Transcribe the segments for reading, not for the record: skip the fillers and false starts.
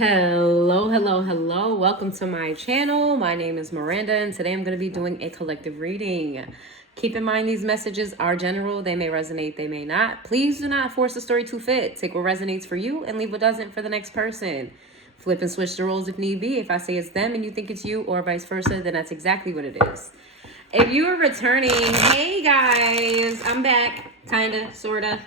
Hello. Welcome to my channel. My name is Miranda, and today I'm going to be doing a collective reading. Keep in mind these messages are general. They may resonate, they may not. Please do not force the story to fit. Take what resonates for you and leave what doesn't for the next person. Flip and switch the roles if need be. If I say it's them and you think it's you, or vice versa, then that's exactly what it is. If you are returning, hey guys, I'm back. Kinda, sorta.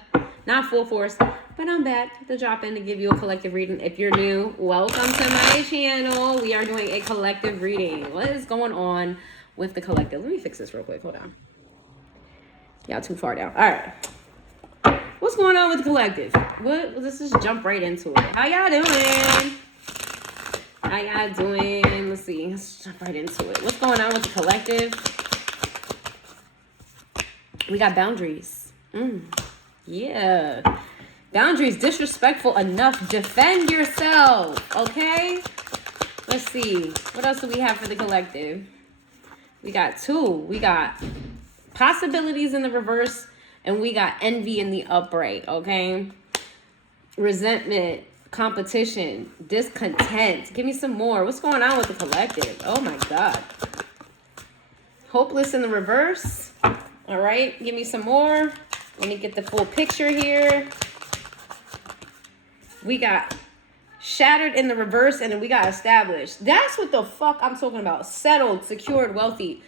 Not full force, but I'm back to drop in to give you a collective reading. If you're new, welcome to my channel. We are doing a collective reading. What is going on with the collective? Let me fix this real quick. Hold on. Y'all too far down. All right. What's going on with the collective? Let's just jump right into it. How y'all doing? Let's see. Let's jump right into it. What's going on with the collective? We got boundaries. Yeah. Boundaries, disrespectful enough. Defend yourself, okay? Let's see. What else do we have for the collective? We got two. We got possibilities in the reverse, and we got envy in the upright, okay? Resentment, competition, discontent. Give me some more. What's going on with the collective? Oh, my God. Hopeless in the reverse. All right, give me some more. Let me get the full picture here. We got shattered in the reverse, and then we got established. That's what the fuck I'm talking about. Settled, secured, wealthy.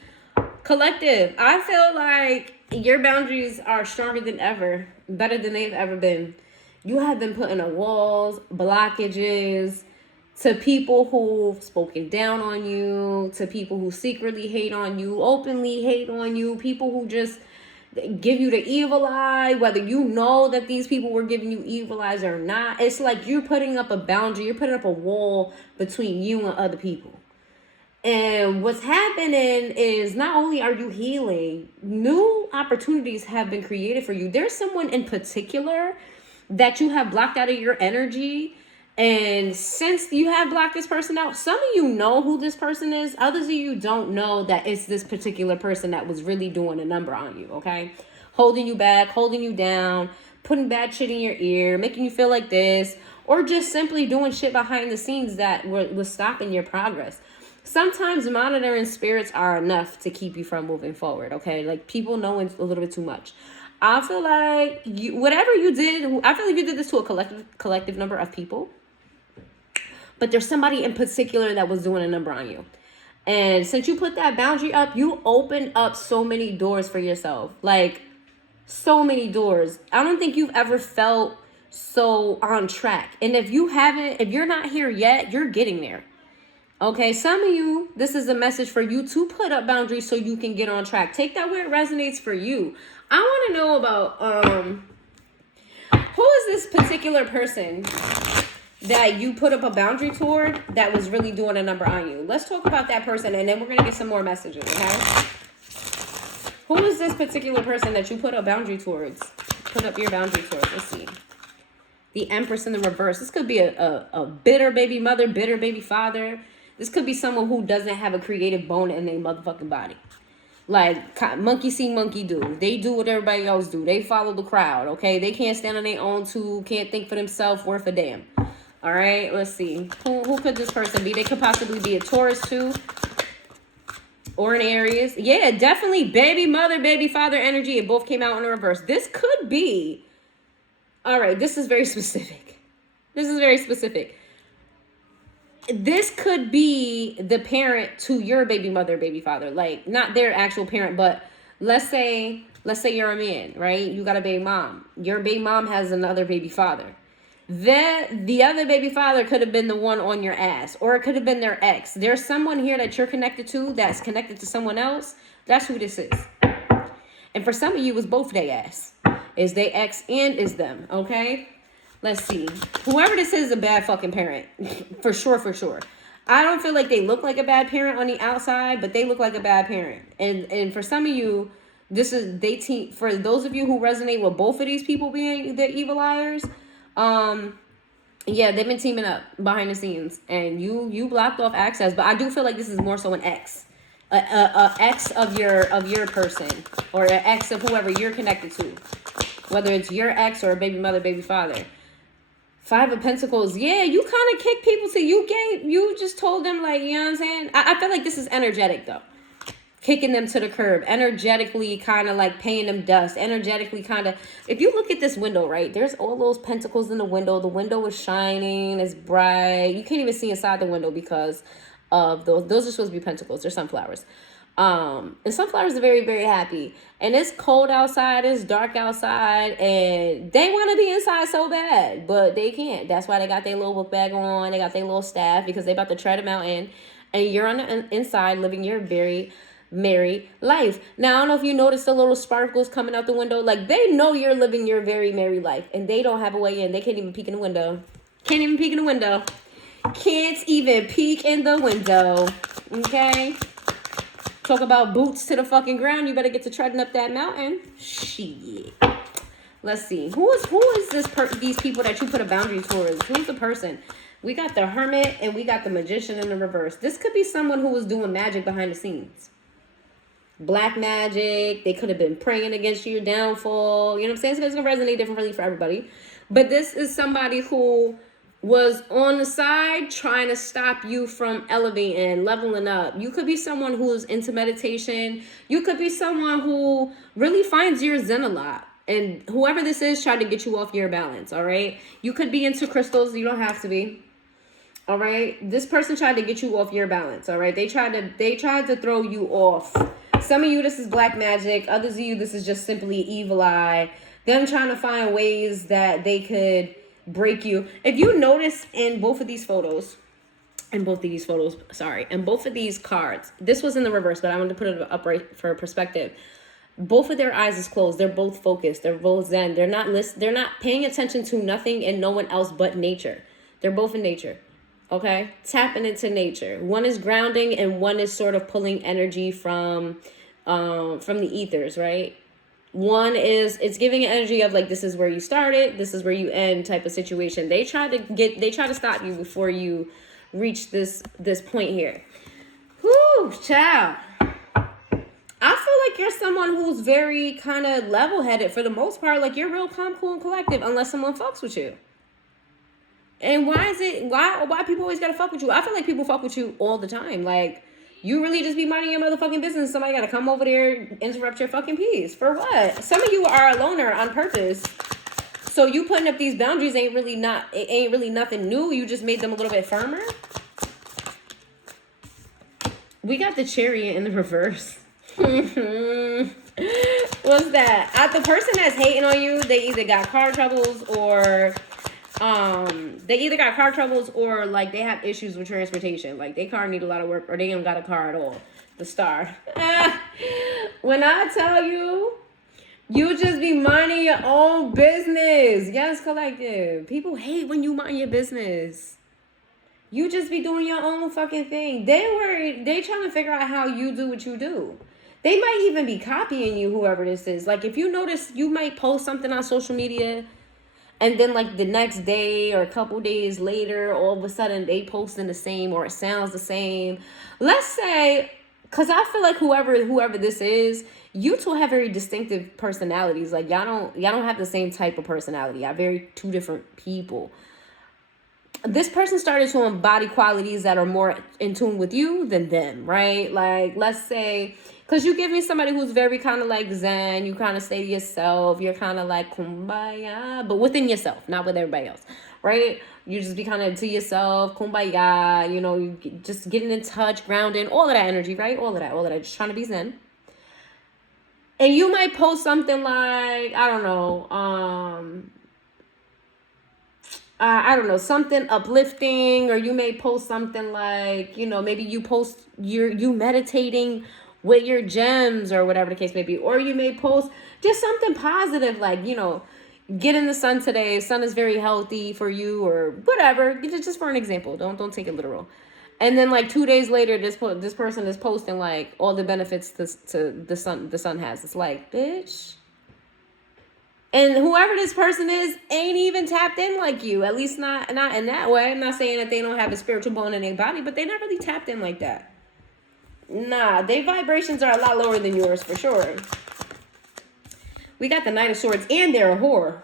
Collective, I feel like your boundaries are stronger than ever, better than they've ever been. You have been putting up walls, blockages to people who've spoken down on you, to people who secretly hate on you, openly hate on you, people who just give you the evil eye, whether you know that these people were giving you evil eyes or not. It's like you're putting up a boundary, you're putting up a wall between you and other people. And what's happening is not only are you healing, new opportunities have been created for you. There's someone in particular that you have blocked out of your energy. And since you have blocked this person out, some of you know who this person is. Others of you don't know that it's this particular person that was really doing a number on you, okay? Holding you back, holding you down, putting bad shit in your ear, making you feel like this, or just simply doing shit behind the scenes that was stopping your progress. Sometimes monitoring spirits are enough to keep you from moving forward, okay? Like people knowing a little bit too much. I feel like whatever you did, I feel like you did this to a collective number of people. But there's somebody in particular that was doing a number on you. And since you put that boundary up, you opened up so many doors for yourself. Like, so many doors. I don't think you've ever felt so on track. And if you're not here yet, you're getting there. Okay, some of you, this is a message for you to put up boundaries so you can get on track. Take that where it resonates for you. I want to know about, who is this particular person that you put up a boundary toward that was really doing a number on you? Let's talk about that person, and then we're going to get some more messages, okay? Who is this particular person that you put a boundary towards? Put up your boundary towards. Let's see. The Empress in the reverse. This could be a bitter baby mother, bitter baby father. This could be someone who doesn't have a creative bone in their motherfucking body. Like, monkey see, monkey do. They do what everybody else do. They follow the crowd, okay? They can't stand on their own too, can't think for themselves, worth a damn. All right, let's see. Who could this person be? They could possibly be a Taurus too. Or an Aries. Yeah, definitely baby mother, baby father energy. It both came out in the reverse. This could be. All right, this is very specific. This could be the parent to your baby mother, baby father. Like, not their actual parent, but let's say you're a man, right? You got a baby mom. Your baby mom has another baby father. The other baby father could have been the one on your ass, or it could have been their ex. There's someone here that you're connected to that's connected to someone else. That's who this is. And for some of you, it's both their ass. Is they ex and is them, okay? Let's see. Whoever this is a bad fucking parent. For sure. I don't feel like they look like a bad parent on the outside, but they look like a bad parent. And for some of you, for those of you who resonate with both of these people being the evil liars, yeah, they've been teaming up behind the scenes, and you blocked off access. But I do feel like this is more so an ex, a ex of your person, or an ex of whoever you're connected to, whether it's your ex or a baby mother, baby father. Five of Pentacles. Yeah, you kind of kick people to you just told them, like, you know what I'm saying? I feel like this is energetic though. Kicking them to the curb, energetically kind of like paying them dust, energetically kind of, if you look at this window, right, there's all those pentacles in the window is shining, it's bright, you can't even see inside the window because of those are supposed to be pentacles, they're sunflowers. And sunflowers are very, very happy, and it's cold outside, it's dark outside, and they want to be inside so bad, but they can't. That's why they got their little book bag on, they got their little staff, because they about to tread a mountain, and you're on the inside living your very merry life. Now, I don't know if you noticed the little sparkles coming out the window. Like, they know you're living your very merry life, and they don't have a way in. They can't even peek in the window. Can't even peek in the window. Can't even peek in the window. Okay? Talk about boots to the fucking ground. You better get to treading up that mountain. Shit. Let's see. Who is these people that you put a boundary towards? Who's the person? We got the Hermit and we got the Magician in the reverse. This could be someone who was doing magic behind the scenes. Black magic. They could have been praying against your downfall. You know what I'm saying? So it's going to resonate differently for everybody. But this is somebody who was on the side trying to stop you from elevating, leveling up. You could be someone who's into meditation. You could be someone who really finds your zen a lot. And whoever this is tried to get you off your balance, all right? You could be into crystals. You don't have to be. All right? This person tried to get you off your balance, all right? They tried to throw you off. Some of you, this is black magic. Others of you, this is just simply evil eye. Them trying to find ways that they could break you. If you notice in both of these photos, and both of these cards, this was in the reverse, but I wanted to put it up right for perspective. Both of their eyes is closed. They're both focused. They're both zen. They're not paying attention to nothing and no one else but nature. They're both in nature. Okay? Tapping into nature. One is grounding and one is sort of pulling energy from the ethers, right? One is, it's giving energy of like, this is where you started, this is where you end type of situation. They try to stop you before you reach this point here. Whoo, child. I feel like you're someone who's very kind of level-headed for the most part. Like, you're real calm, cool, and collective unless someone fucks with you. And why people always gotta fuck with you? I feel like people fuck with you all the time. Like, you really just be minding your motherfucking business. Somebody gotta come over there, interrupt your fucking peace. For what? Some of you are a loner on purpose. So you putting up these boundaries ain't really nothing new. You just made them a little bit firmer. We got the Chariot in the reverse. What's that? The person that's hating on you, they either got car troubles or like they have issues with transportation. Like, their car need a lot of work, or they don't got a car at all. The Star. When I tell you, you just be minding your own business. Yes, collective. People hate when you mind your business. You just be doing your own fucking thing. They trying to figure out how you do what you do. They might even be copying you, whoever this is. Like, if you notice, you might post something on social media, and then like the next day or a couple days later, all of a sudden they posting the same, or it sounds the same. Let's say, because I feel like whoever this is, you two have very distinctive personalities. Like, y'all don't have the same type of personality. Y'all very two different people. This person started to embody qualities that are more in tune with you than them, right? Like, let's say, because you give me somebody who's very kind of like zen, you kind of stay to yourself, you're kind of like kumbaya, but within yourself, not with everybody else, right? You just be kind of to yourself, kumbaya, you know, you just getting in touch, grounding, all of that energy, right? All of that, just trying to be zen. And you might post something like, I don't know, something uplifting, or you may post something like, you know, maybe you post you meditating with your gems or whatever the case may be, or you may post just something positive, like, you know, get in the sun today, sun is very healthy for you, or whatever, just for an example, don't take it literal. And then like 2 days later, this person is posting like all the benefits to the sun has. It's like, bitch. And whoever this person is ain't even tapped in like you. At least not in that way. I'm not saying that they don't have a spiritual bone in their body, but they're not really tapped in like that. Nah, their vibrations are a lot lower than yours for sure. We got the Knight of Swords, and they're a whore.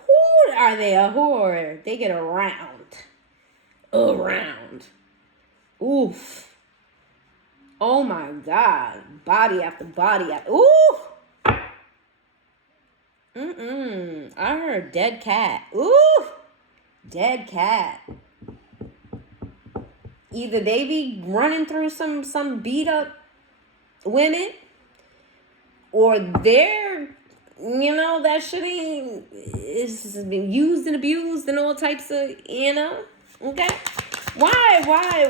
are they a whore? They get around. Around. Oof. Oh my God. Body after body after. Ooh. I heard dead cat. Ooh. Dead cat. Either they be running through some beat up women, or they're, that shit is been used and abused and all types of, okay? Why?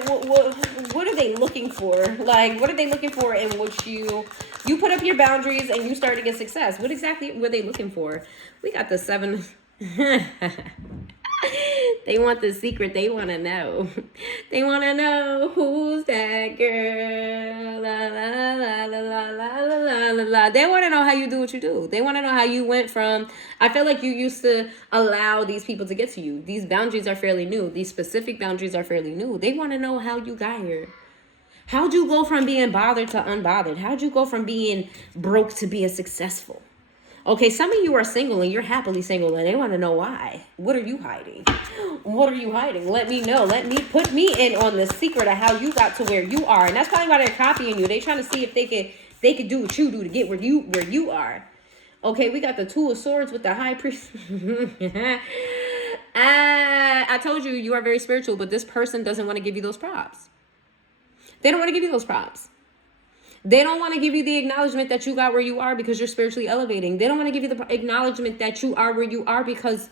What are they looking for? Like, what are they looking for in which you put up your boundaries and you start to get success? What exactly were they looking for? We got the 7. They want the secret. They want to know. They want to know who's that girl. La, la, la, la, la, la, la, la, la. They want to know how you do what you do. They want to know how you went from, I feel like you used to allow these people to get to you. These boundaries are fairly new. These specific boundaries are fairly new. They want to know how you got here. How'd you go from being bothered to unbothered? How'd you go from being broke to being successful? Okay, some of you are single and you're happily single and they want to know why. What are you hiding? What are you hiding? Let me know. Put me in on the secret of how you got to where you are. And that's probably why they're copying you. They're trying to see if they could do what you do to get where you are. Okay, we got the 2 of Swords with the High Priest. I told you are very spiritual, but this person doesn't want to give you those props. They don't want to give you those props. They don't want to give you the acknowledgement that you got where you are because you're spiritually elevating. They don't want to give you the acknowledgement that you are where you are because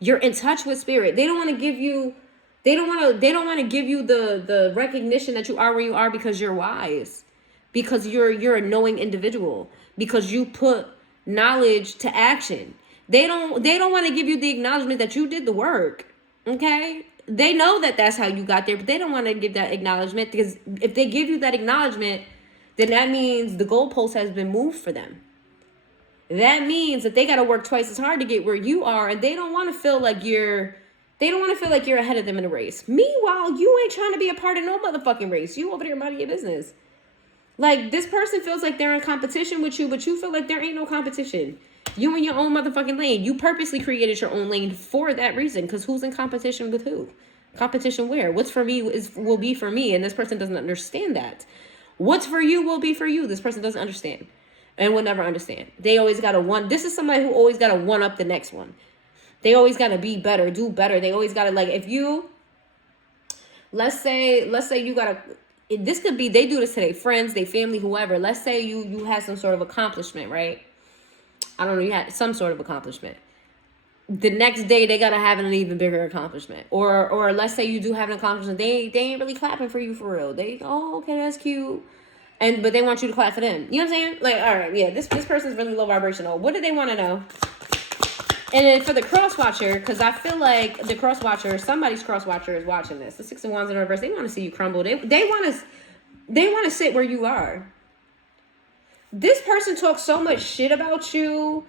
you're in touch with spirit. They don't want to give you the recognition that you are where you are because you're wise, because you're a knowing individual, because you put knowledge to action. They don't want to give you the acknowledgement that you did the work. Okay? They know that that's how you got there, but they don't want to give that acknowledgement, because if they give you that acknowledgement, then that means the goalpost has been moved for them. That means that they got to work twice as hard to get where you are, and they don't want to feel like you're ahead of them in a race. Meanwhile, you ain't trying to be a part of no motherfucking race. You over there minding your business. Like, this person feels like they're in competition with you, but you feel like there ain't no competition. You in your own motherfucking lane. You purposely created your own lane for that reason, because who's in competition with who? Competition where? What's for me will be for me, and this person doesn't understand that. What's for you will be for you. This person doesn't understand and will never understand. They always got to this is somebody who always got to one up the next one. They always got to be better, do better. They always got to, like, if you, let's say you got to, this could be, they do this to their friends, their family, whoever. Let's say you had some sort of accomplishment, right? I don't know, you had some sort of accomplishment. The next day they got to have an even bigger accomplishment. Or let's say you do have an accomplishment. They ain't really clapping for you for real. Okay, that's cute. But they want you to clap for them. You know what I'm saying? Like, all right, yeah, this person's really low vibrational. What do they want to know? And then for the cross watcher, because I feel like the cross watcher, somebody's cross watcher is watching this. The 6 of Wands in reverse, they want to see you crumble. They want to sit where you are. This person talks so much shit about you.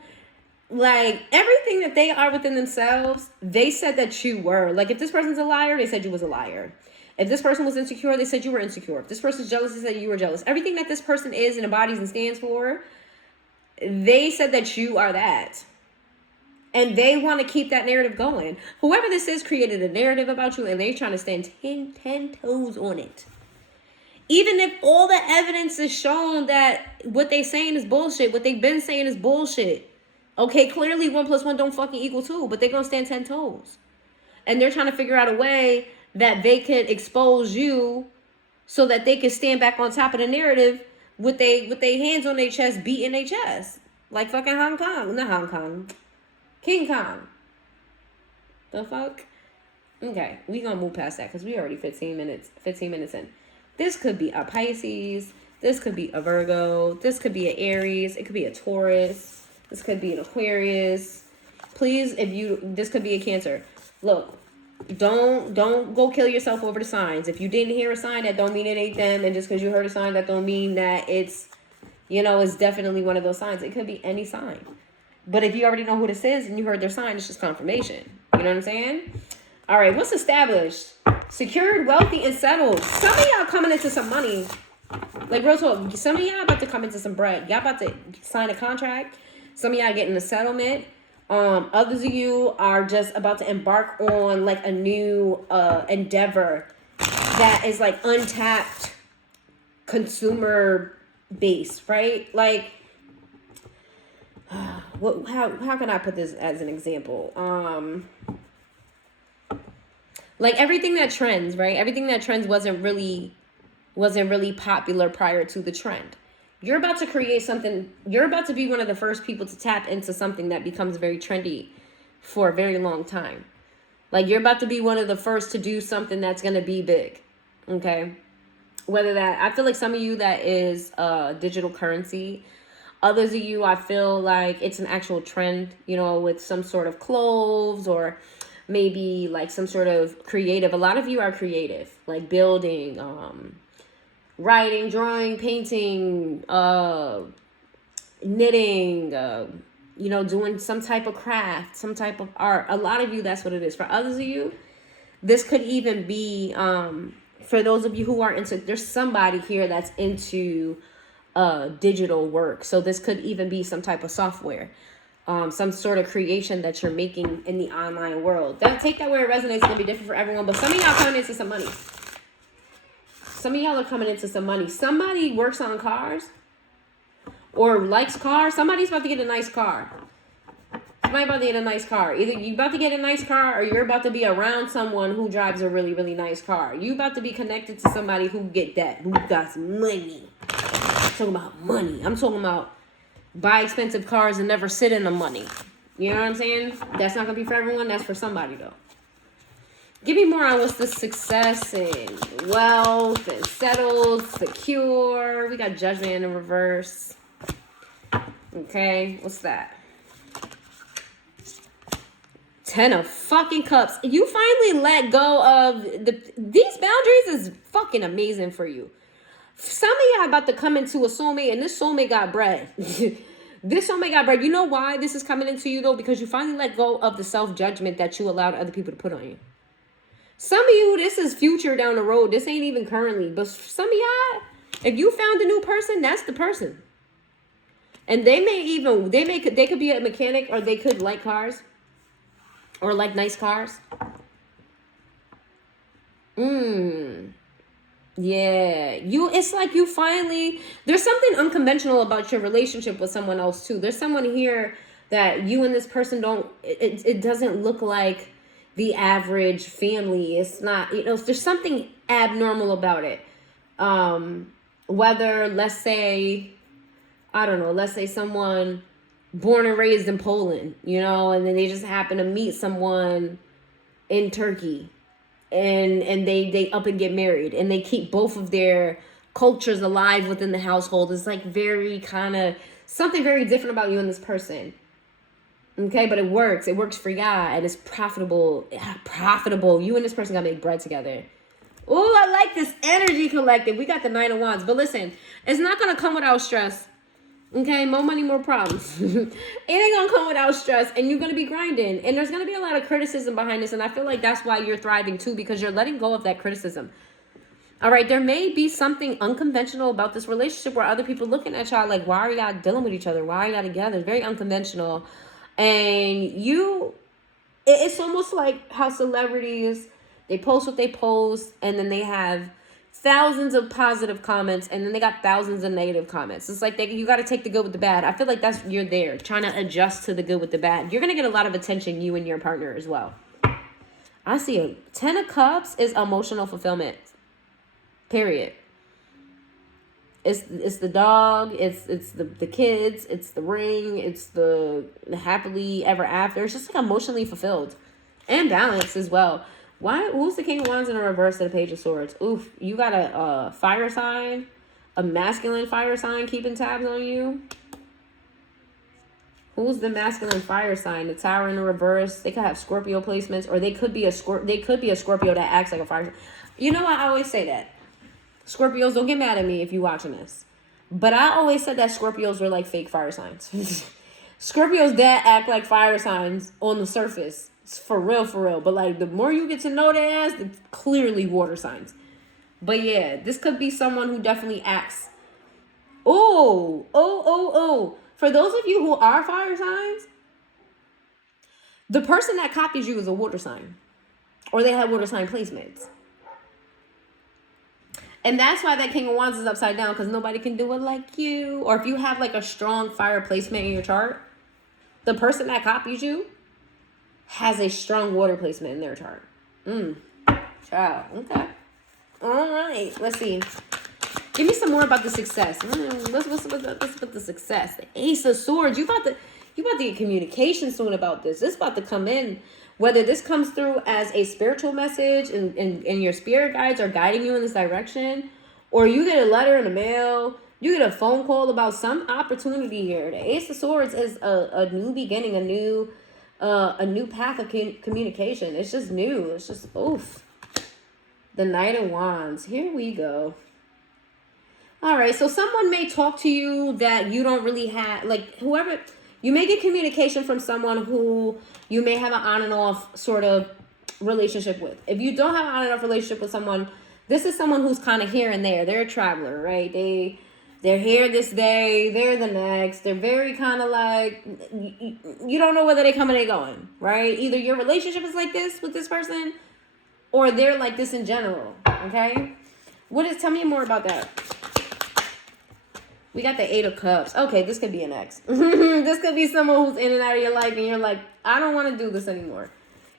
Like, everything that they are within themselves, they said that you were. Like, if this person's a liar, they said you was a liar. If this person was insecure, they said you were insecure. If this person's jealous, they said you were jealous. Everything that this person is and embodies and stands for, they said that you are that. And they want to keep that narrative going. Whoever this is created a narrative about you, and they're trying to stand 10 toes on it. Even if all the evidence is shown that what they saying is bullshit, what they've been saying is bullshit. Okay, clearly 1 + 1 don't fucking equal 2, but they're going to stand 10 toes. And they're trying to figure out a way that they could expose you so that they can stand back on top of the narrative with their hands on their chest, beating their chest. Like fucking King Kong. The fuck? Okay, we gonna move past that because we already 15 minutes in. This could be a Pisces. This could be a Virgo. This could be an Aries. It could be a Taurus. This could be an Aquarius. Please, this could be a Cancer. Look, don't go kill yourself over the signs. If you didn't hear a sign, that don't mean it ain't them. And just because you heard a sign, that don't mean that it's definitely one of those signs. It could be any sign. But if you already know who this is and you heard their sign, it's just confirmation. You know what I'm saying? All right, what's established? Secured, wealthy, and settled. Some of y'all coming into some money. Like, real talk, some of y'all about to come into some bread. Y'all about to sign a contract. Some of y'all getting a settlement. Others of you are just about to embark on like a new endeavor that is like untapped consumer base, right? Like, how can I put this as an example? Like everything that trends, right? Everything that trends wasn't really popular prior to the trend. You're about to create something. You're about to be one of the first people to tap into something that becomes very trendy for a very long time. Like you're about to be one of the first to do something that's going to be big. Okay. Whether that, I feel like some of you that is digital currency. Others of you, I feel like it's an actual trend, you know, with some sort of clothes or maybe like some sort of creative. A lot of you are creative, like building, writing, drawing, painting, knitting, you know, doing some type of craft, some type of art. A lot of you, that's what it is. For others of you, this could even be, for those of you who are into, there's somebody here that's into digital work. So this could even be some type of software, some sort of creation that you're making in the online world. Take that where it resonates. It's going to be different for everyone. But some of y'all coming into some money. Some of y'all are coming into some money. Somebody works on cars or likes cars. Somebody's about to get a nice car. Somebody about to get a nice car. Either you about to get a nice car or you're about to be around someone who drives a really, really nice car. You about to be connected to somebody who get that, who got some money. I'm talking about money. I'm talking about buy expensive cars and never sit in the money. You know what I'm saying? That's not going to be for everyone. That's for somebody, though. Give me more on what's the success and wealth and settled, secure. We got judgment in the reverse. Okay, what's that? 10 of fucking cups. You finally let go of these boundaries is fucking amazing for you. Some of y'all about to come into a soulmate and this soulmate got bread. This soulmate got bread. You know why this is coming into you though? Because you finally let go of the self-judgment that you allowed other people to put on you. Some of you, this is future down the road. This ain't even currently. But some of y'all, if you found a new person, that's the person. And they could be a mechanic or they could like cars. Or like nice cars. Yeah. It's like you finally, there's something unconventional about your relationship with someone else too. There's someone here that you and this person it doesn't look like the average family. It's not, you know, there's something abnormal about it. Whether, let's say someone born and raised in Poland, you know, and then they just happen to meet someone in Turkey and they up and get married and they keep both of their cultures alive within the household. It's like very kind of something very different about you and this person. Okay, but it works for y'all and it's profitable. You and this person gotta make bread together. Oh, I like this energy collective. We got the 9 of Wands, but listen, it's not gonna come without stress. Okay, more money, more problems. It ain't gonna come without stress, and you're gonna be grinding, and there's gonna be a lot of criticism behind this, and I feel like that's why you're thriving too, because you're letting go of that criticism. All right, there may be something unconventional about this relationship where other people looking at y'all like, why are y'all dealing with each other? Why are y'all together? It's very unconventional, and it's almost like how celebrities, they post what they post, and then they have thousands of positive comments, and then they got thousands of negative comments. It's like you got to take the good with the bad. I feel like you're there trying to adjust to the good with the bad. You're gonna get a lot of attention, you and your partner as well. I see a 10 of Cups is emotional fulfillment. Period. It's the dog. It's the kids. It's the ring. It's the happily ever after. It's just like emotionally fulfilled and balanced as well. Who's the King of Wands in a reverse of the Page of Swords? Oof, you got a fire sign, a masculine fire sign keeping tabs on you. Who's the masculine fire sign? The Tower in the reverse. They could have Scorpio placements, or they could be a Scorpio that acts like a fire sign. You know what? I always say that. Scorpios, don't get mad at me if you're watching this. But I always said that Scorpios were like fake fire signs. Scorpios that act like fire signs on the surface. For real. But like the more you get to know their ass, it's clearly water signs. But yeah, this could be someone who definitely acts. Oh. For those of you who are fire signs, The person that copies you is a water sign, or they have water sign placements. And that's why that King of Wands is upside down, because nobody can do it like you. Or if you have like a strong fire placement in your chart, the person that copies you has a strong water placement in their chart. Child. Okay. All right. Let's see. Give me some more about the success. What's with the success? The Ace of Swords. You about to get communication soon about this. This about to come in. Whether this comes through as a spiritual message and your spirit guides are guiding you in this direction, or you get a letter in the mail, you get a phone call about some opportunity here. The Ace of Swords is a new beginning, a new path of communication. It's just new. It's just, oof. The Knight of Wands. Here we go. All right, so someone may talk to you that you don't really have, like whoever, you may get communication from someone who you may have an on and off sort of relationship with. If you don't have an on and off relationship with someone, this is someone who's kind of here and there. They're a traveler, right? They're here this day, they're the next. They're very kind of like, you don't know whether they come or they going, right? Either your relationship is like this with this person, or they're like this in general, okay? Tell me more about that. We got the Eight of Cups. Okay, this could be an ex. This could be someone who's in and out of your life and you're like, I don't want to do this anymore.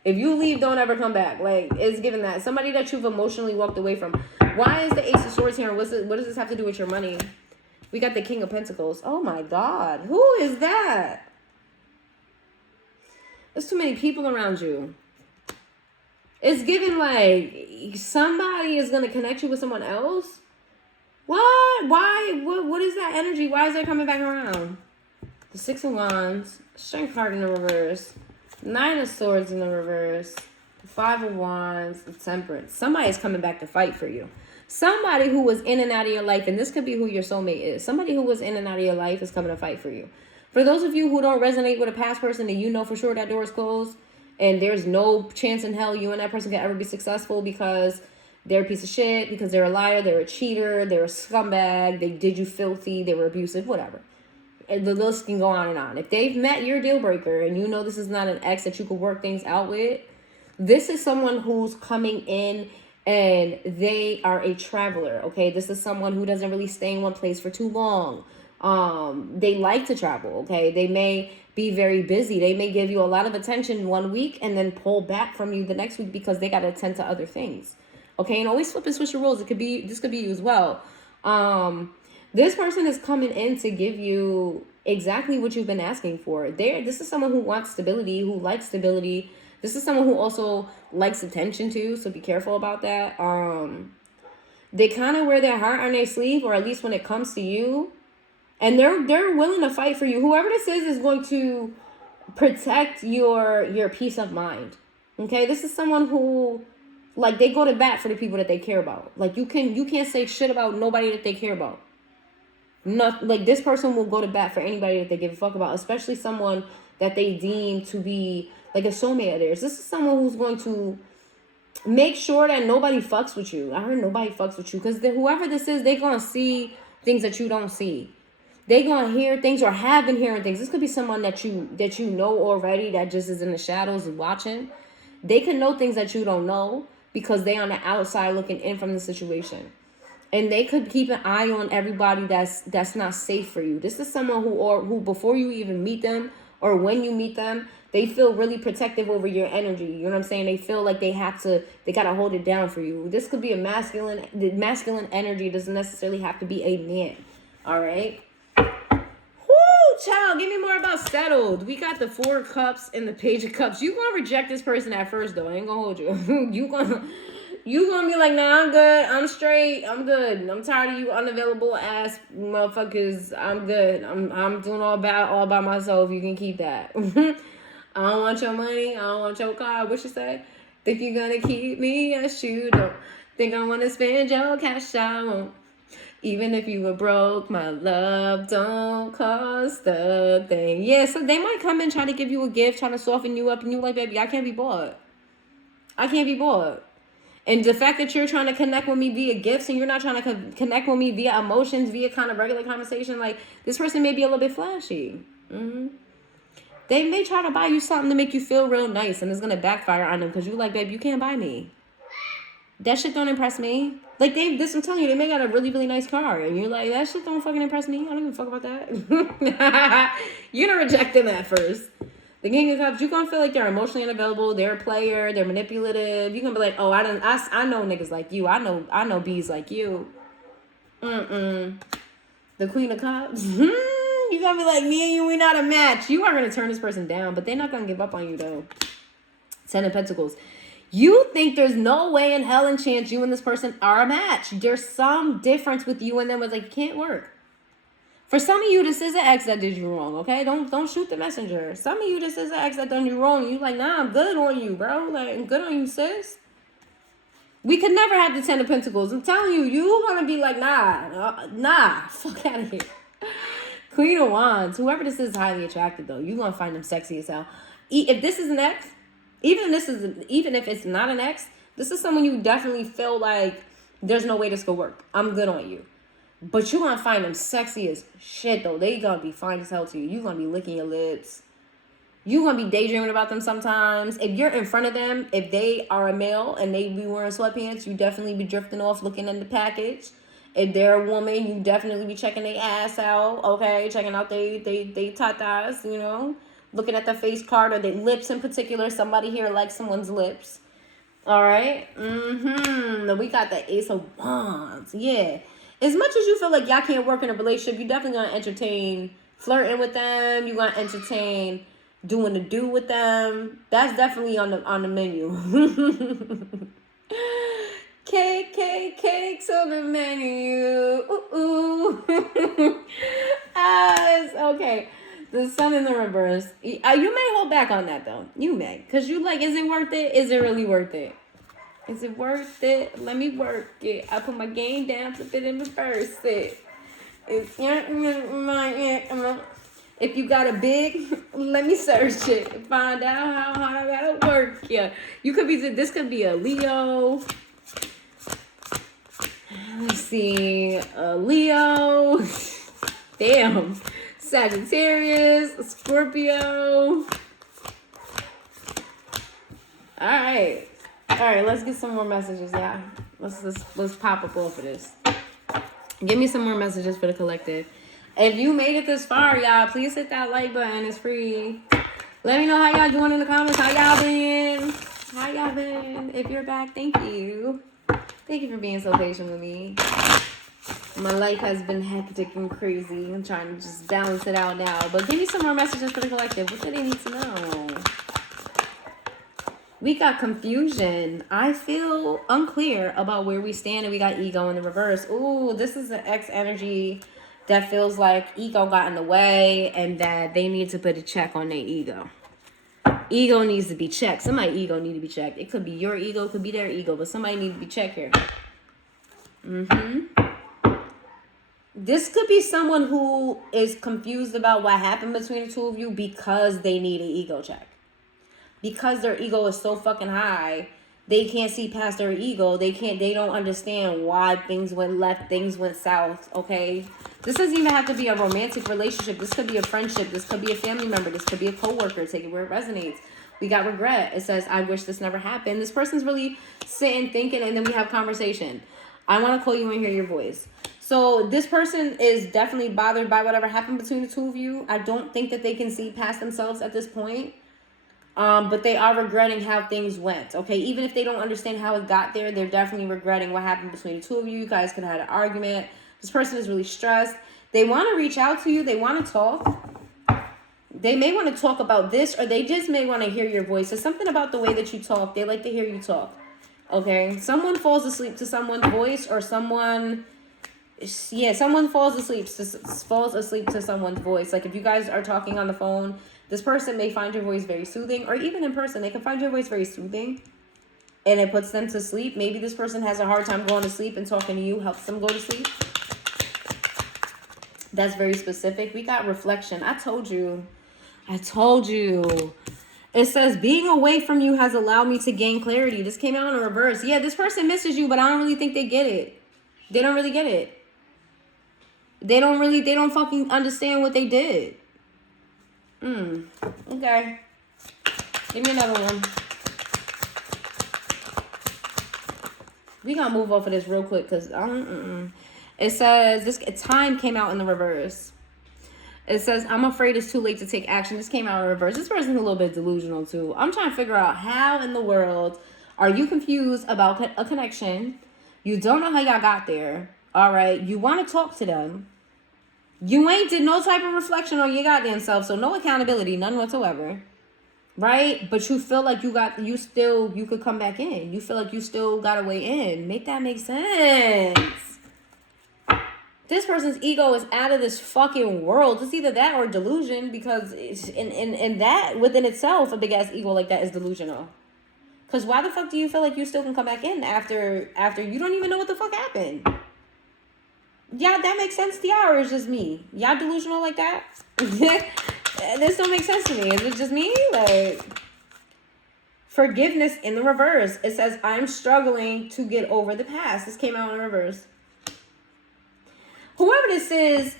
If you leave, don't ever come back. Like, it's given that. Somebody that you've emotionally walked away from. Why is the Ace of Swords here? And what does this have to do with your money? We got the King of Pentacles. Oh my God. Who is that? There's too many people around you. It's given like somebody is going to connect you with someone else. What? Why? What is that energy? Why is that coming back around? The Six of Wands, Strength card in the reverse, Nine of Swords in the reverse, the Five of Wands, the Temperance. Somebody's coming back to fight for you. Somebody who was in and out of your life, and this could be who your soulmate is. Somebody who was in and out of your life is coming to fight for you. For those of you who don't resonate with a past person and you know for sure that door is closed and there's no chance in hell you and that person can ever be successful because they're a piece of shit, because they're a liar, they're a cheater, they're a scumbag, they did you filthy, they were abusive, whatever. And the list can go on and on. If they've met your deal breaker and you know this is not an ex that you could work things out with, this is someone who's coming in and they are a traveler, okay? This is someone who doesn't really stay in one place for too long. They like to travel, okay? They may be very busy. They may give you a lot of attention one week and then pull back from you the next week because they got to attend to other things. Okay, and always flip and switch your roles. This could be you as well. This person is coming in to give you exactly what you've been asking for. This is someone who wants stability, who likes stability. This is someone who also likes attention too, so be careful about that. They kind of wear their heart on their sleeve, or at least when it comes to you, and they're willing to fight for you. Whoever this is going to protect your peace of mind. Okay, this is someone who, like, they go to bat for the people that they care about. Like, you can't say shit about nobody that they care about. Not like, this person will go to bat for anybody that they give a fuck about, especially someone that they deem to be like a soulmate of theirs. This is someone who's going to make sure that nobody fucks with you. I heard nobody fucks with you, because whoever this is, they're gonna see things that you don't see. They gonna hear things, or have been hearing things. This could be someone that you know already, that just is in the shadows and watching. They can know things that you don't know because they on the outside looking in from the situation. And they could keep an eye on everybody that's not safe for you. This is someone who before you even meet them, or when you meet them, they feel really protective over your energy. You know what I'm saying? They feel like they gotta hold it down for you. This could be the masculine energy doesn't necessarily have to be a man. All right? Woo, child, give me more about settled. We got the Four of Cups and the Page of Cups. You gonna reject this person at first, though. I ain't gonna hold you. You gonna be like, nah, I'm good. I'm straight. I'm good. I'm tired of you unavailable ass motherfuckers. I'm good. I'm doing all by myself. You can keep that. I don't want your money. I don't want your car. What you say? Think you're gonna keep me? Yes, you don't. Think I wanna spend your cash? I won't. Even if you were broke, my love don't cost a thing. Yeah, so they might come and try to give you a gift, trying to soften you up, and you're like, baby, I can't be bored. I can't be bored. And the fact that you're trying to connect with me via gifts and you're not trying to connect with me via emotions, via kind of regular conversation, like, this person may be a little bit flashy. They may try to buy you something to make you feel real nice, and it's gonna backfire on them because you like, babe, you can't buy me. That shit don't impress me. Like, I'm telling you, they may got a really, really nice car, and you're like, that shit don't fucking impress me. I don't even fuck about that. You're gonna reject them at first. The King of Cups, you're gonna feel like they're emotionally unavailable, they're a player, they're manipulative. You're gonna be like, oh, I know niggas like you. I know bees like you. The Queen of Cups. You're gonna be like, me and you, we not a match. You are gonna turn this person down, but they're not gonna give up on you though. 10 of Pentacles. You think there's no way in hell and chance you and this person are a match. There's some difference with you and them. It's like, it can't work. For some of you, this is an ex that did you wrong, okay? Don't shoot the messenger. Some of you, this is an ex that done you wrong. You like, nah, I'm good on you, bro. Like, I'm good on you, sis. We could never have the 10 of Pentacles. I'm telling you, you want to be like, nah, fuck out of here. Queen of Wands. Whoever this is highly attractive, though. You're going to find them sexy as hell. If this is an ex, even if it's not an ex, this is someone you definitely feel like there's no way this could work. I'm good on you. But you're going to find them sexy as shit, though. They going to be fine as hell to you. You're going to be licking your lips. You're going to be daydreaming about them sometimes. If you're in front of them, if they are a male and they be wearing sweatpants, you definitely be drifting off looking in the package. If they're a woman, you definitely be checking their ass out, okay? Checking out they tatas, you know? Looking at the face card or their lips in particular. Somebody here likes someone's lips. All right? We got the Ace of Wands. Yeah. As much as you feel like y'all can't work in a relationship, you're definitely going to entertain flirting with them. You're going to entertain doing the do with them. That's definitely on the menu. Cakes on the menu. Ooh. It's okay. The Sun in the reverse. You may hold back on that, though. You may. Because you like, is it worth it? Is it really worth it? Is it worth it? Let me work it. I put my game down to fit in reverse it. If you got a big, let me search it. Find out how hard I gotta work. Yeah. This could be a Leo. Let's see. A Leo. Damn. Sagittarius, Scorpio. All right, let's get some more messages, yeah. Let's pop up off of this. Give me some more messages for the collective. If you made it this far, y'all, please hit that like button. It's free. Let me know how y'all doing in the comments. How y'all been? If you're back, thank you. Thank you for being so patient with me. My life has been hectic and crazy. I'm trying to just balance it out now. But give me some more messages for the collective. What do they need to know? We got confusion. I feel unclear about where we stand, and we got ego in the reverse. Ooh, this is an X energy that feels like ego got in the way and that they need to put a check on their ego. Ego needs to be checked. Somebody's ego need to be checked. It could be your ego, it could be their ego, but somebody needs to be checked here. This could be someone who is confused about what happened between the two of you because they need an ego check. Because their ego is so fucking high, they can't see past their ego. They don't understand why things went left, things went south, okay? This doesn't even have to be a romantic relationship. This could be a friendship. This could be a family member. This could be a coworker. Take it where it resonates. We got regret. It says, I wish this never happened. This person's really sitting, thinking, and then we have conversation. I want to call you and hear your voice. So this person is definitely bothered by whatever happened between the two of you. I don't think that they can see past themselves at this point. But they are regretting how things went, okay? Even if they don't understand how it got there, they're definitely regretting what happened between the two of you. You guys could have had an argument. This person is really stressed. They want to reach out to you. They want to talk. They may want to talk about this, or they just may want to hear your voice. There's something about the way that you talk. They like to hear you talk, okay? Someone falls asleep to someone's voice, or someone falls asleep to someone's voice. Like if you guys are talking on the phone, this person may find your voice very soothing, or even in person, they can find your voice very soothing and it puts them to sleep. Maybe this person has a hard time going to sleep and talking to you helps them go to sleep. That's very specific. We got reflection. I told you. It says, being away from you has allowed me to gain clarity. This came out in reverse. Yeah, this person misses you, but I don't really think they get it. They don't really get it. They don't fucking understand what they did. Okay. Give me another one. We gonna move off of this real quick because it says this time came out in the reverse. It says, I'm afraid it's too late to take action. This came out in reverse. This person's a little bit delusional too. I'm trying to figure out how in the world are you confused about a connection? You don't know how y'all got there. All right. You want to talk to them. You ain't did no type of reflection on your goddamn self. So no accountability, none whatsoever. Right? But you feel like you could come back in. You feel like you still got a way in. Make that make sense. This person's ego is out of this fucking world. It's either that or delusion, because it's in that within itself, a big ass ego like that is delusional. Because why the fuck do you feel like you still can come back in after you don't even know what the fuck happened? Yeah, that makes sense to y'all, or it's just me? Y'all delusional like that? This don't make sense to me. Is it just me? Like, forgiveness in the reverse. It says, I'm struggling to get over the past. This came out in reverse. Whoever this is,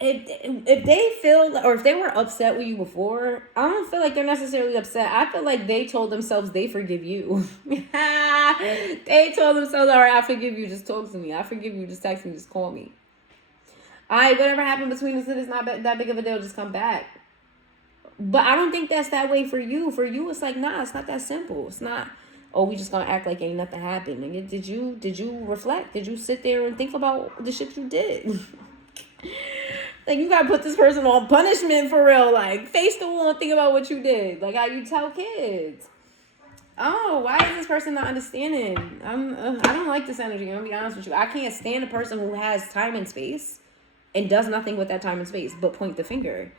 if they feel, or if they were upset with you before, I don't feel like they're necessarily upset. I feel like they told themselves they forgive you. They told themselves, all right, I forgive you, just talk to me. I forgive you, just text me, just call me. All right, whatever happened between us, it's not that big of a deal, just come back. But I don't think that's that way for you. For you, it's like, nah, it's not that simple. It's not, oh, we just gonna act like ain't nothing happened. Nigga, did you reflect? Did you sit there and think about the shit you did? Like, you gotta put this person on punishment for real. Like, face the wall and think about what you did. Like how you tell kids. Oh, why is this person not understanding? I don't like this energy. I'm gonna be honest with you. I can't stand a person who has time and space and does nothing with that time and space but point the finger.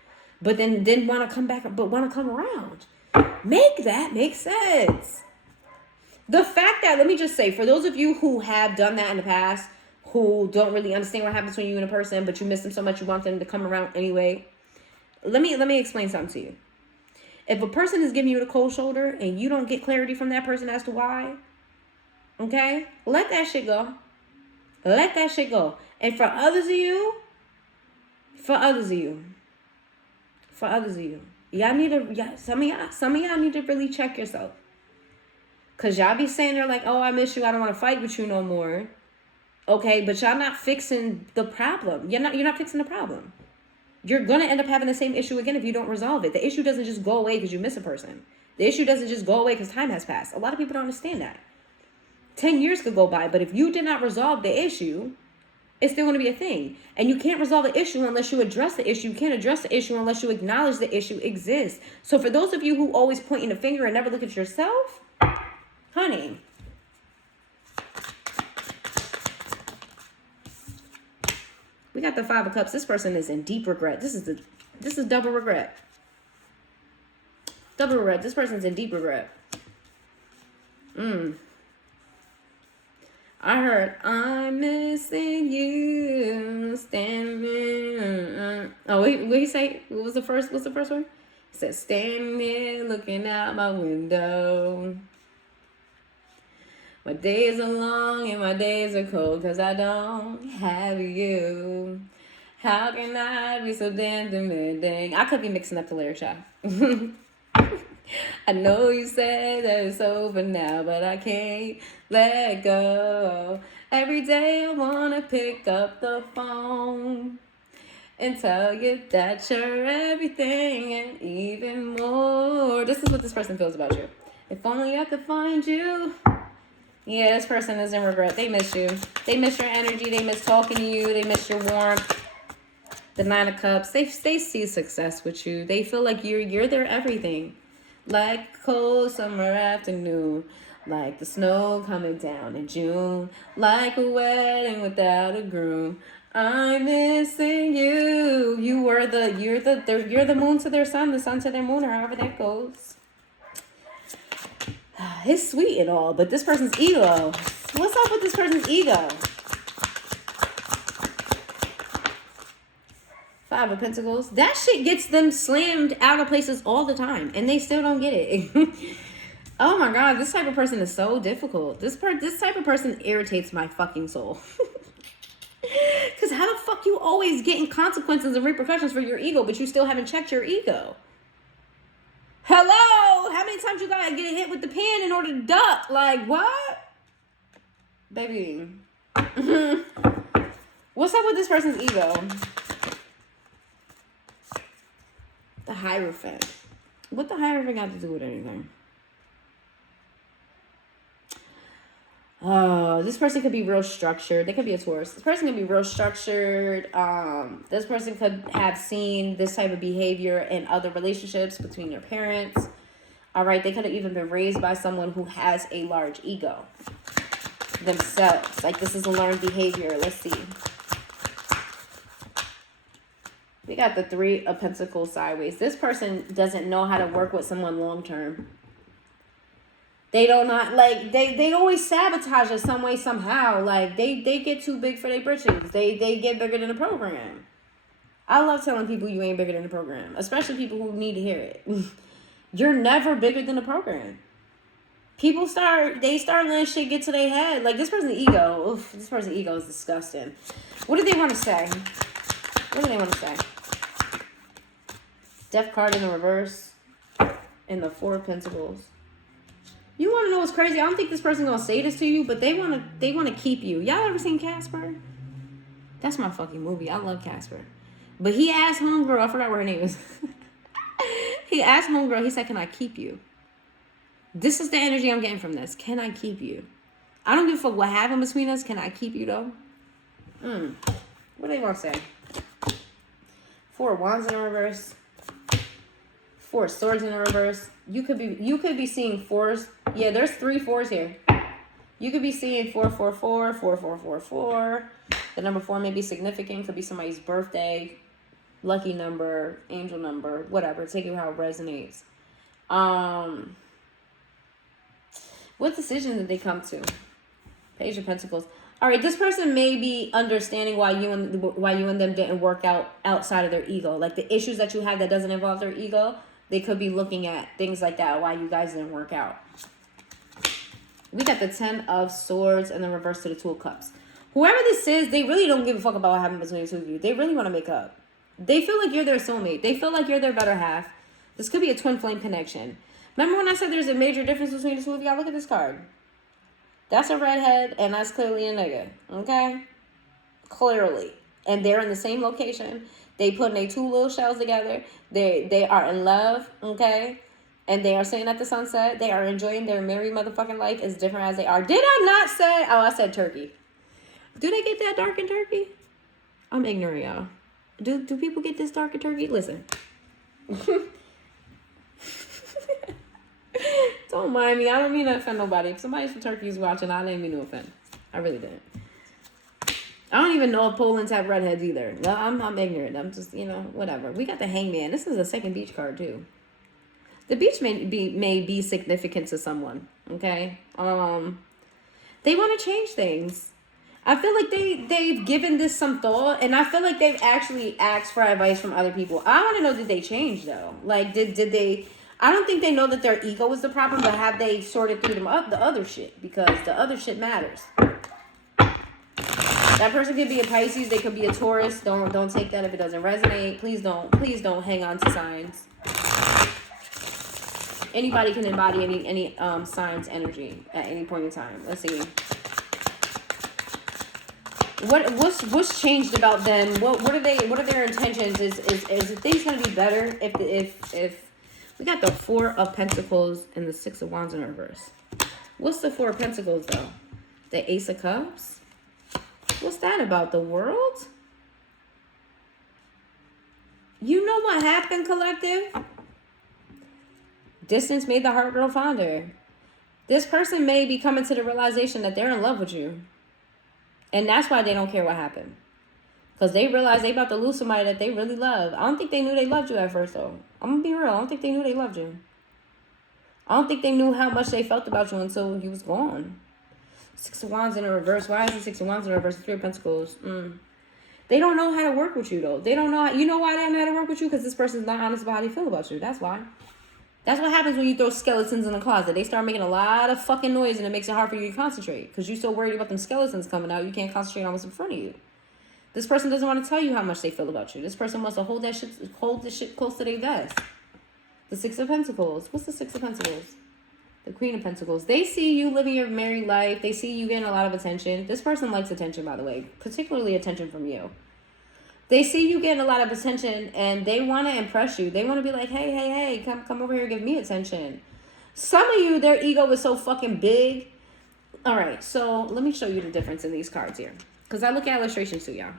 But then want to come back, but want to come around. Make that make sense. The fact that, let me just say, for those of you who have done that in the past, who don't really understand what happens between you and a person, but you miss them so much you want them to come around anyway, let me explain something to you. If a person is giving you the cold shoulder and you don't get clarity from that person as to why, okay, let that shit go. Let that shit go. And for others of you, y'all need to, some of y'all need to really check yourself. Because y'all be saying they're like, oh, I miss you, I don't want to fight with you no more. Okay, but y'all not fixing the problem. You're not fixing the problem. You're going to end up having the same issue again if you don't resolve it. The issue doesn't just go away because you miss a person. The issue doesn't just go away because time has passed. A lot of people don't understand that. 10 years could go by, but if you did not resolve the issue, it's still going to be a thing. And you can't resolve the issue unless you address the issue. You can't address the issue unless you acknowledge the issue exists. So for those of you who always point the finger and never look at yourself, honey, we got the Five of Cups. This person is in deep regret. This is double regret. Double regret. This person's in deep regret. I heard, I'm missing you, standing. Oh, what did he say? What's the first word? It said, standing there looking out my window. My days are long and my days are cold because I don't have you. How can I be so damn demanding? I could be mixing up the lyrics, y'all. I know you said that it's over now, but I can't let go. Every day I want to pick up the phone and tell you that you're everything and even more. This is what this person feels about you. If only I could find you. Yeah, this person is in regret. They miss you. They miss your energy. They miss talking to you. They miss your warmth. The Nine of Cups. They see success with you. They feel like you're their everything. Like a cold summer afternoon. Like the snow coming down in June. Like a wedding without a groom. I'm missing you. You're the moon to their sun, the sun to their moon, or however that goes. It's sweet and all, but this person's ego. What's up with this person's ego? Five of Pentacles. That shit gets them slammed out of places all the time, and they still don't get it. Oh my God, this type of person is so difficult. This type of person irritates my fucking soul. Because Because how the fuck you always getting consequences and repercussions for your ego, but you still haven't checked your ego? Hello? How many times you gotta get hit with the pen in order to duck? Like, what? Baby. What's up with this person's ego? The Hierophant. What the Hierophant got to do with anything? Oh, this person could be real structured. They could be a Taurus. This person could be real structured. This person could have seen this type of behavior in other relationships between their parents. All right, they could have even been raised by someone who has a large ego themselves. Like, this is a learned behavior. Let's see. We got the Three of Pentacles sideways. This person doesn't know how to work with someone long term. They don't not like they always sabotage us some way, somehow. Like they get too big for their britches. They get bigger than the program. I love telling people you ain't bigger than the program, especially people who need to hear it. You're never bigger than the program. People start letting shit get to their head. Like this person's ego. Oof, this person's ego is disgusting. What do they want to say? What do they want to say? Death card in the reverse. And the Four of Pentacles. You want to know what's crazy? I don't think this person's going to say this to you, but they want to keep you. Y'all ever seen Casper? That's my fucking movie. I love Casper. But he asked homegirl, I forgot what her name is. He asked homegirl, he said, can I keep you? This is the energy I'm getting from this. Can I keep you? I don't give a fuck what happened between us. Can I keep you, though? What do they want to say? Four of Wands in reverse. Four of Swords in the reverse. You could be seeing fours. Yeah, there's 3 4s here. You could be seeing 4 4 4, 4 4 4 4. The number 4 may be significant. Could be somebody's birthday, lucky number, angel number, whatever. Take it how it resonates. What decision did they come to? Page of Pentacles. All right, this person may be understanding why you and them didn't work out outside of their ego. Like the issues that you have that doesn't involve their ego, they could be looking at things like that, why you guys didn't work out. We got the 10 of Swords and the reverse to the 2 of Cups. Whoever this is, they really don't give a fuck about what happened between the two of you. They really want to make up. They feel like you're their soulmate. They feel like you're their better half. This could be a twin flame connection. Remember when I said there's a major difference between the two of y'all? Look at this card. That's a redhead, and that's clearly a nigga. Okay? Clearly. And they're in the same location. They putting their 2 little shells together. They are in love. Okay? And they are sitting at the sunset. They are enjoying their merry motherfucking life as different as they are. Did I not say? Oh, I said Turkey. Do they get that dark in Turkey? I'm ignorant, y'all. Do people get this dark in Turkey? Listen. Don't mind me. I don't mean to offend nobody. If somebody from Turkey is watching, I didn't mean to offend. I really didn't. I don't even know if Poland's have redheads either. No, I'm ignorant. I'm just, whatever. We got the Hangman. This is a second beach card, too. The beach may be significant to someone, okay? They want to change things. I feel like they've given this some thought, and I feel like they've actually asked for advice from other people. I want to know, did they change, though? Like, did they... I don't think they know that their ego is the problem, but have they sorted through the other shit? Because the other shit matters. That person could be a Pisces. They could be a Taurus. Don't take that if it doesn't resonate. Please don't hang on to signs. Anybody can embody any signs energy at any point in time. Let's see. What's changed about them? What are their intentions? Is things gonna be better if we got the 4 of Pentacles and the 6 of Wands in reverse? What's the 4 of Pentacles though? The Ace of Cups? What's that about? The world? You know what happened, collective? Distance made the heart grow fonder. This person may be coming to the realization that they're in love with you. And that's why they don't care what happened. Because they realize they about to lose somebody that they really love. I don't think they knew they loved you at first, though. I'm going to be real. I don't think they knew they loved you. I don't think they knew how much they felt about you until you was gone. 6 of Wands in the reverse. Why is the 6 of Wands in the reverse? 3 of Pentacles. They don't know how to work with you, though. They don't know. You know why they don't know how to work with you? Because this person's not honest about how they feel about you. That's why. That's what happens when you throw skeletons in the closet. They start making a lot of fucking noise, and it makes it hard for you to concentrate. Because you're so worried about them skeletons coming out, you can't concentrate on what's in front of you. This person doesn't want to tell you how much they feel about you. This person wants to hold this shit close to their vest. The Six of Pentacles. What's the Six of Pentacles? The Queen of Pentacles. They see you living your married life. They see you getting a lot of attention. This person likes attention, by the way. Particularly attention from you. They see you getting a lot of attention and they want to impress you. They want to be like, hey, come over here and give me attention. Some of you, their ego is so fucking big. All right, so let me show you the difference in these cards here. Because I look at illustrations too, y'all.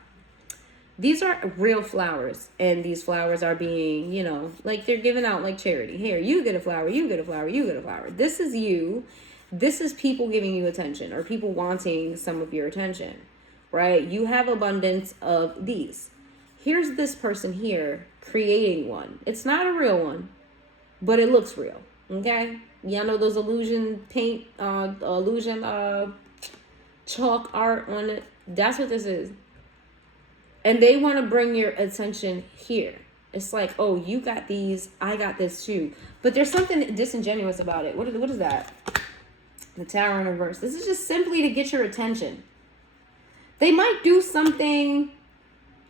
These are real flowers, and these flowers are being, you know, like they're giving out like charity. Here, you get a flower, you get a flower, you get a flower. This is you. This is people giving you attention or people wanting some of your attention, right? You have abundance of these. Here's this person here creating one. It's not a real one, but it looks real, okay? Y'all know those chalk art on it? That's what this is. And they want to bring your attention here. It's like, oh, you got these, I got this too. But there's something disingenuous about it. What is that? The Tower in reverse. This is just simply to get your attention. They might do something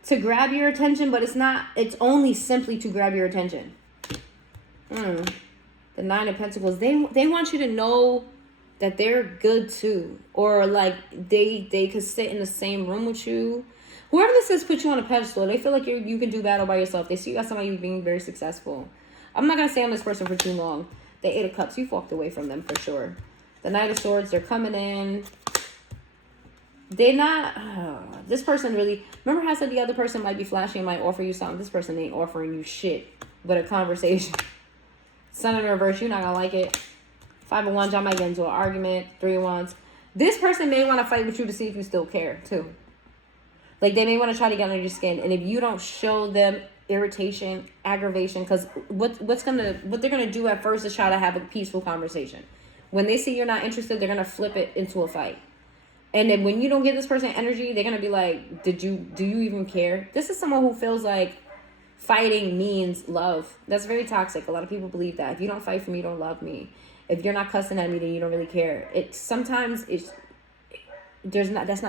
to grab your attention, but it's only simply to grab your attention. The Nine of Pentacles. They want you to know that they're good too. Or like they could sit in the same room with you. Whoever this is put you on a pedestal. They feel like you can do battle by yourself. They see you as somebody being very successful. I'm not going to stay on this person for too long. The Eight of Cups. You've walked away from them for sure. The Knight of Swords. They're coming in. They're not... this person really... Remember how I said the other person might be flashy and might offer you something? This person ain't offering you shit. But a conversation. Sun in reverse. You're not going to like it. Five of Wands. Y'all might get into an argument. Three of Wands. This person may want to fight with you to see if you still care too. Like, they may want to try to get under your skin. And if you don't show them irritation, aggravation, because what they're going to do at first is try to have a peaceful conversation. When they see you're not interested, they're going to flip it into a fight. And then when you don't give this person energy, they're going to be like, do you even care? This is someone who feels like fighting means love. That's very toxic. A lot of people believe that. If you don't fight for me, you don't love me. If you're not cussing at me, then you don't really care. That's not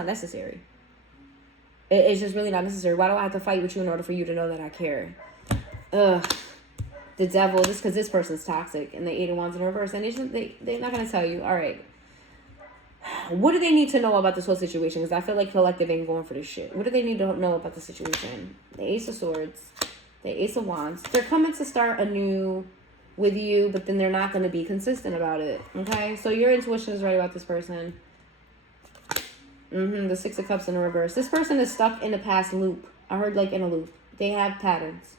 necessary. It's just really not necessary. Why do I have to fight with you in order for you to know that I care? Ugh. The Devil. Just because this person's toxic. And the Eight of Wands in reverse. And they're not going to tell you. All right. What do they need to know about this whole situation? Because I feel like collective ain't going for this shit. What do they need to know about the situation? The Ace of Swords. The Ace of Wands. They're coming to start anew with you. But then they're not going to be consistent about it. Okay? So your intuition is right about this person. The Six of Cups in the reverse. This person is stuck in the past loop. I heard like in a loop. They have patterns.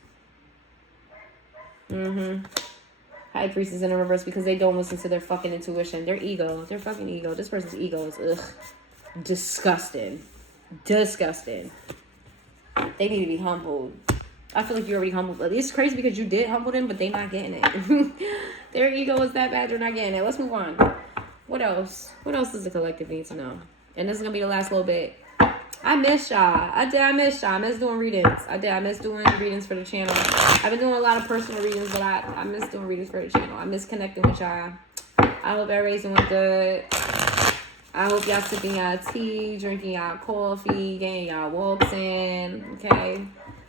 High Priestess in the reverse because they don't listen to their fucking intuition. Their ego. Their fucking ego. This person's ego is disgusting. Disgusting. They need to be humbled. I feel like you already humbled. It's crazy because you did humble them, but they not getting it. Their ego is that bad, they're not getting it. Let's move on. What else? What else does the collective need to know? And this is going to be the last little bit. I miss y'all. I miss y'all. I miss doing readings. I miss doing readings for the channel. I've been doing a lot of personal readings, but I miss doing readings for the channel. I miss connecting with y'all. I hope everybody's doing good. I hope y'all sipping y'all tea, drinking y'all coffee, getting y'all walks in, okay?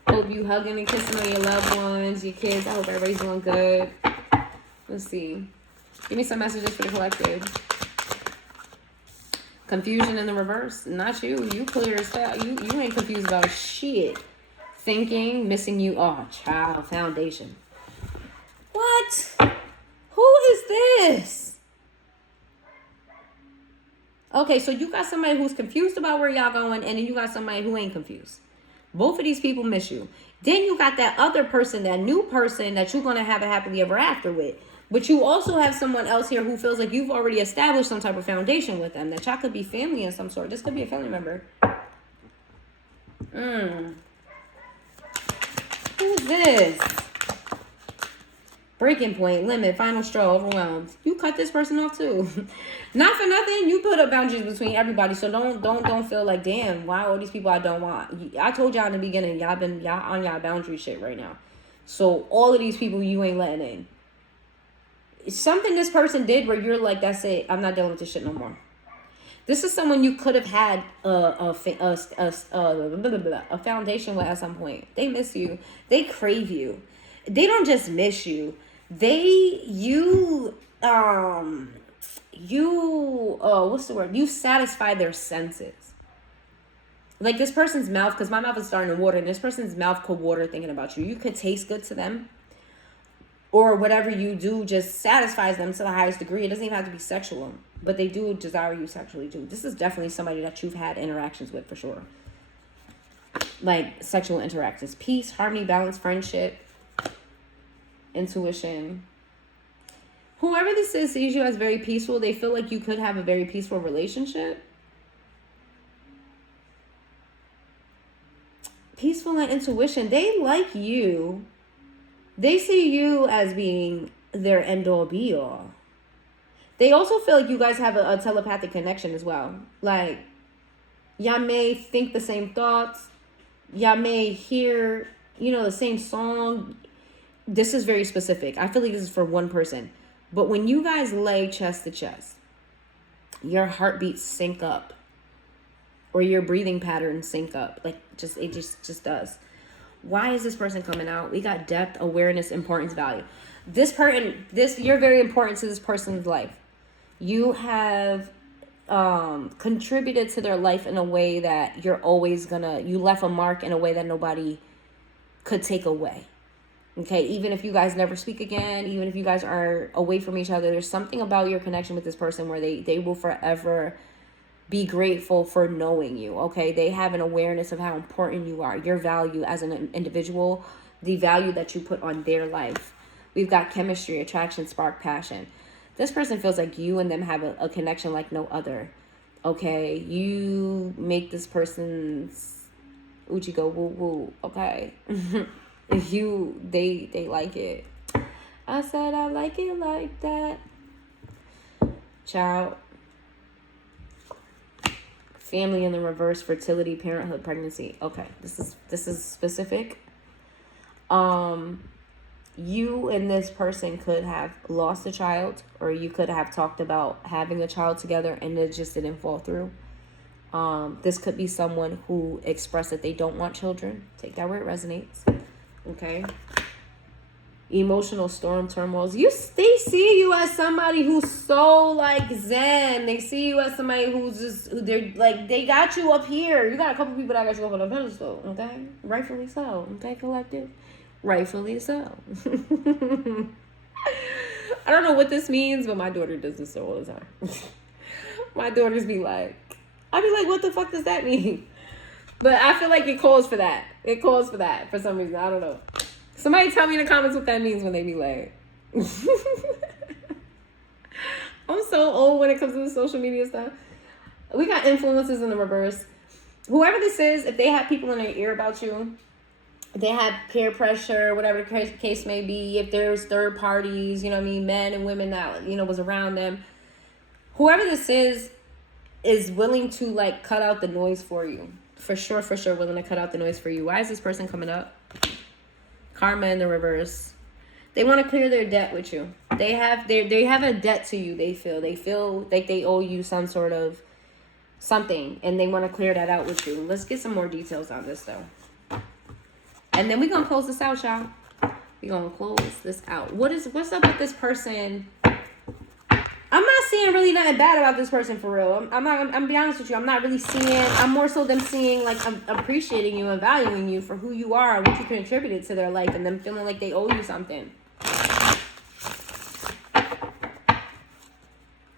Hope you hugging and kissing on your loved ones, your kids. I hope everybody's doing good. Let's see. Give me some messages for the collective. Confusion in the reverse. Not you. You clear as hell. You ain't confused about shit. Thinking, missing you. Oh, child. Foundation. What? Who is this? Okay, so you got somebody who's confused about where y'all going, and then you got somebody who ain't confused. Both of these people miss you. Then you got that other person, that new person that you're going to have a happily ever after with. But you also have someone else here who feels like you've already established some type of foundation with them. That y'all could be family of some sort. This could be a family member. Who is this? Breaking point, limit, final straw, overwhelmed. You cut this person off too. Not for nothing. You put up boundaries between everybody. So don't feel like, damn, why all these people I don't want. I told y'all in the beginning, y'all on y'all boundary shit right now. So all of these people you ain't letting in. Something this person did where you're like, that's it. I'm not dealing with this shit no more. This is someone you could have had a foundation with at some point. They miss you. They crave you. They don't just miss you. What's the word? You satisfy their senses. Like this person's mouth, because my mouth is starting to water, and this person's mouth could water thinking about you. You could taste good to them. Or whatever you do just satisfies them to the highest degree. It doesn't even have to be sexual. But they do desire you sexually too. This is definitely somebody that you've had interactions with for sure. Like sexual interactions. Peace, harmony, balance, friendship, intuition. Whoever this is sees you as very peaceful. They feel like you could have a very peaceful relationship. Peaceful and intuition. They like you. They see you as being their end-all be-all. They also feel like you guys have a telepathic connection as well. Like, y'all may think the same thoughts. Y'all may hear, the same song. This is very specific. I feel like this is for one person. But when you guys lay chest to chest, your heartbeats sync up. Or your breathing patterns sync up. Like, it just does. Why is this person coming out? We got depth, awareness, importance, value. You're very important to this person's life. You have contributed to their life in a way that you left a mark in a way that nobody could take away. Okay, even if you guys never speak again, even if you guys are away from each other, there's something about your connection with this person where they will forever be grateful for knowing you, okay? They have an awareness of how important you are, your value as an individual, the value that you put on their life. We've got chemistry, attraction, spark, passion. This person feels like you and them have a connection like no other, okay? You make this person's Uchi go woo woo, okay? They like it. I said I like it like that. Child. Family in the reverse, fertility, parenthood, pregnancy. Okay, this is specific. You and this person could have lost a child, or you could have talked about having a child together and it just didn't fall through. This could be someone who expressed that they don't want children. Take that where it resonates. Okay. Emotional storm turmoils. They see you as somebody who's so like zen. They see you as somebody they're like, they got you up here. You got a couple people that got you up on a pedestal. Okay, rightfully so. Okay, collective, rightfully so. I don't know what this means, but my daughter does this all the time. My daughters be like, I'd be like, what the fuck does that mean? But I feel like it calls for that. It calls for that for some reason. I don't know. Somebody tell me in the comments what that means when they be like. I'm so old when it comes to the social media stuff. We got influences in the reverse. Whoever this is, if they have people in their ear about you, they have peer pressure, whatever the case may be, if there's third parties, men and women that, was around them. Whoever this is willing to like cut out the noise for you. For sure, willing to cut out the noise for you. Why is this person coming up? Karma in the reverse. They want to clear their debt with you. They have a debt to you. They feel like they owe you some sort of something, and they want to clear that out with you. Let's get some more details on this though, and then we're gonna close this out, y'all. We're gonna close this out. What's up with this person? I'm not seeing really nothing bad about this person for real. I'm be honest with you. I'm not really seeing. I'm more so them seeing like I'm appreciating you and valuing you for who you are, what you contributed to their life, and them feeling like they owe you something.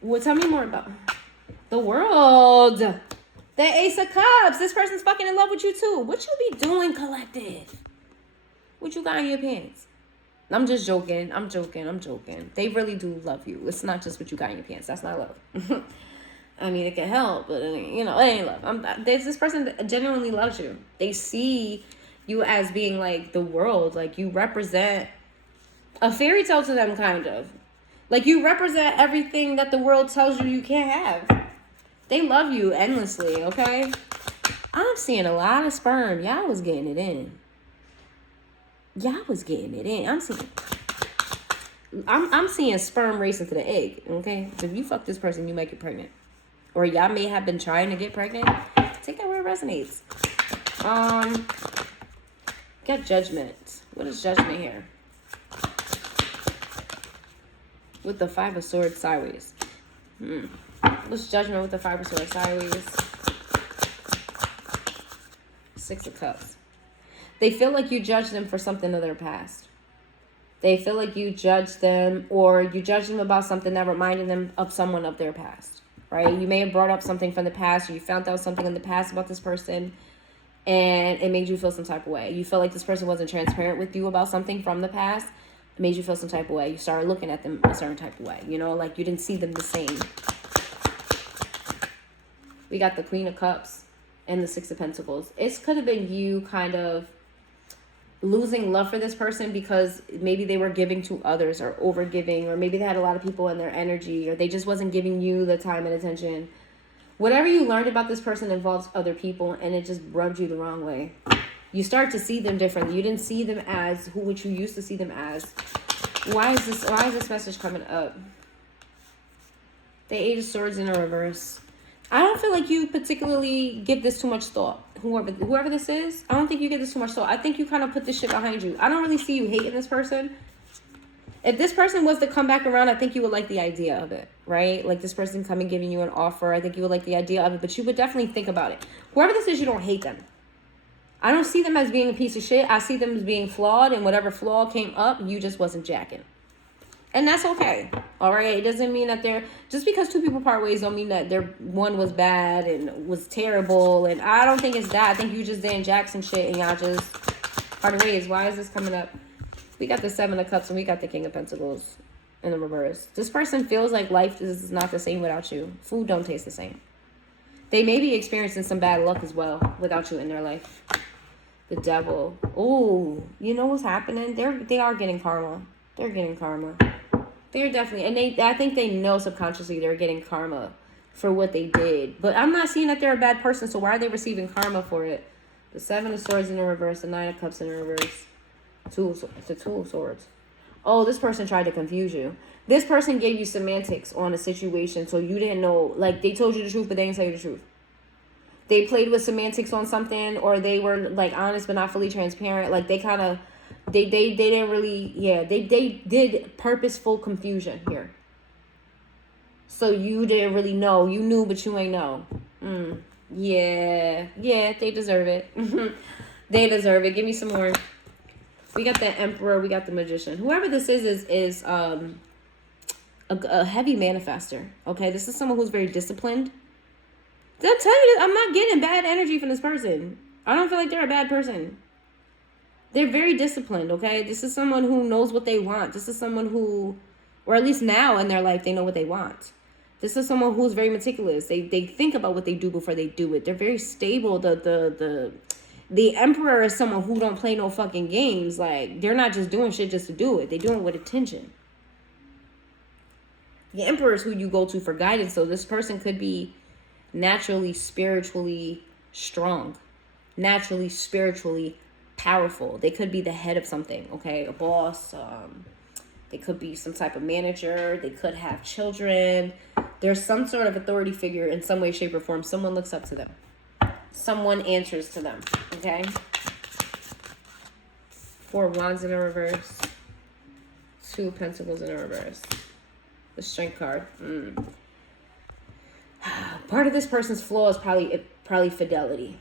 Well, tell me more about the world. The Ace of Cups. This person's fucking in love with you too. What you be doing, collective? What you got in your pants? I'm just joking. I'm joking. They really do love you. It's not just what you got in your pants. That's not love. I mean, it can help, but it ain't love. This person genuinely loves you. They see you as being like the world. Like you represent a fairy tale to them, kind of. Like you represent everything that the world tells you can't have. They love you endlessly, okay? I'm seeing a lot of sperm. Y'all was getting it in. I'm seeing sperm racing to the egg, okay? So if you fuck this person, you make it pregnant. or y'all may have been trying to get pregnant. Take that where it resonates. Get Judgment. What is Judgment here? With the Five of Swords sideways. What's Judgment with the Five of Swords sideways? Six of Cups. They feel like you judge them for something of their past. They feel like you judge them, or you judge them about something that reminded them of someone of their past, right? You may have brought up something from the past, or you found out something in the past about this person, and it made you feel some type of way. You felt like this person wasn't transparent with you about something from the past. It made you feel some type of way. You started looking at them a certain type of way, you know, like you didn't see them the same. We got the Queen of Cups and the Six of Pentacles. It could have been you kind of losing love for this person because maybe they were giving to others or over giving, or maybe they had a lot of people in their energy, or they just wasn't giving you the time and attention. Whatever you learned about this person involves other people, and it just rubbed you the wrong way. You start to see them differently. You didn't see them as what you used to see them as. Why is this message coming up? The Eight of Swords in a reverse. I don't feel like you particularly give this too much thought. Whoever this is, I don't think you give this too much thought. I think you kind of put this shit behind you. I don't really see you hating this person. If this person was to come back around, I think you would like the idea of it, right? Like this person coming, giving you an offer. I think you would like the idea of it, but you would definitely think about it. Whoever this is, you don't hate them. I don't see them as being a piece of shit. I see them as being flawed, and whatever flaw came up, you just wasn't jacking. And that's okay. All right. It doesn't mean that just because two people part ways don't mean that one was bad and was terrible. And I don't think it's that. I think you just didn't jack some shit and y'all just parted ways. Why is this coming up? We got the Seven of Cups and we got the King of Pentacles in the reverse. This person feels like life is not the same without you. Food don't taste the same. They may be experiencing some bad luck as well without you in their life. The Devil. Oh, you know what's happening? They are getting karma. They're getting karma. They're definitely, and I think they know subconsciously they're getting karma for what they did. But I'm not seeing that they're a bad person, so why are they receiving karma for it? The Seven of Swords in the reverse, the Nine of Cups in the reverse. It's the Two of Swords. Oh, this person tried to confuse you. This person gave you semantics on a situation, so you didn't know. Like, they told you the truth, but they didn't tell you the truth. They played with semantics on something, or they were, like, honest but not fully transparent. Like, they kind of... They didn't really, they did purposeful confusion here. So you didn't really know. You knew, but you ain't know. Yeah, they deserve it. They deserve it. Give me some more. We got the Emperor, we got the Magician. Whoever this is a heavy manifester, okay? This is someone who's very disciplined. They'll tell you this, I'm not getting bad energy from this person. I don't feel like they're a bad person. They're very disciplined, okay? This is someone who knows what they want. This is someone who, or at least now in their life, they know what they want. This is someone who's very meticulous. They think about what they do before they do it. They're very stable. The Emperor is someone who don't play no fucking games. Like, they're not just doing shit just to do it. They do it with intention. The Emperor is who you go to for guidance. So this person could be naturally, spiritually strong. Naturally, spiritually powerful. They could be the head of something, okay? A boss. They could be some type of manager. They could have children. There's some sort of authority figure in some way, shape, or form. Someone looks up to them. Someone answers to them, okay? Four of Wands in a reverse. Two of Pentacles in a reverse. The Strength card. Part of this person's flaw is probably fidelity.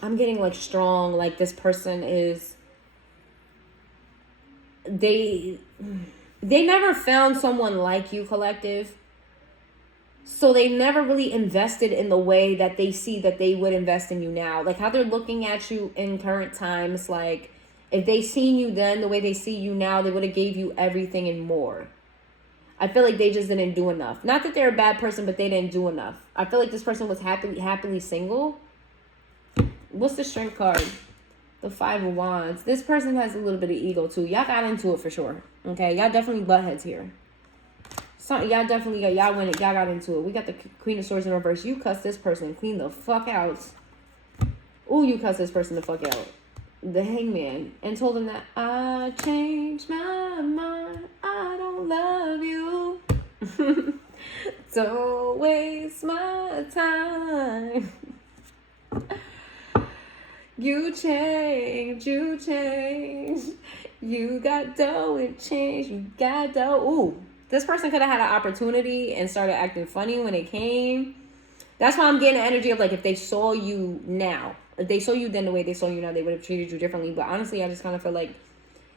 I'm getting like strong, like this person is, they never found someone like you, collective. So they never really invested in the way that they see that they would invest in you now. Like how they're looking at you in current times, like if they seen you then the way they see you now, they would have gave you everything and more. I feel like they just didn't do enough. Not that they're a bad person, but they didn't do enough. I feel like this person was happily single. What's the Strength card? The Five of Wands. This person has a little bit of ego too. Y'all got into it for sure. Okay, y'all definitely butt heads here. Y'all definitely y'all went it. Y'all got into it. We got the Queen of Swords in reverse. You cuss this person clean the fuck out. Ooh, you cuss this person the fuck out. The Hangman, and told him that I changed my mind. I don't love you. Don't waste my time. You change, you change. You got dough and change. You got dough. Ooh, this person could have had an opportunity and started acting funny when it came. That's why I'm getting the energy of like, if they saw you now, if they saw you then the way they saw you now, they would have treated you differently. But honestly, I just kind of feel like,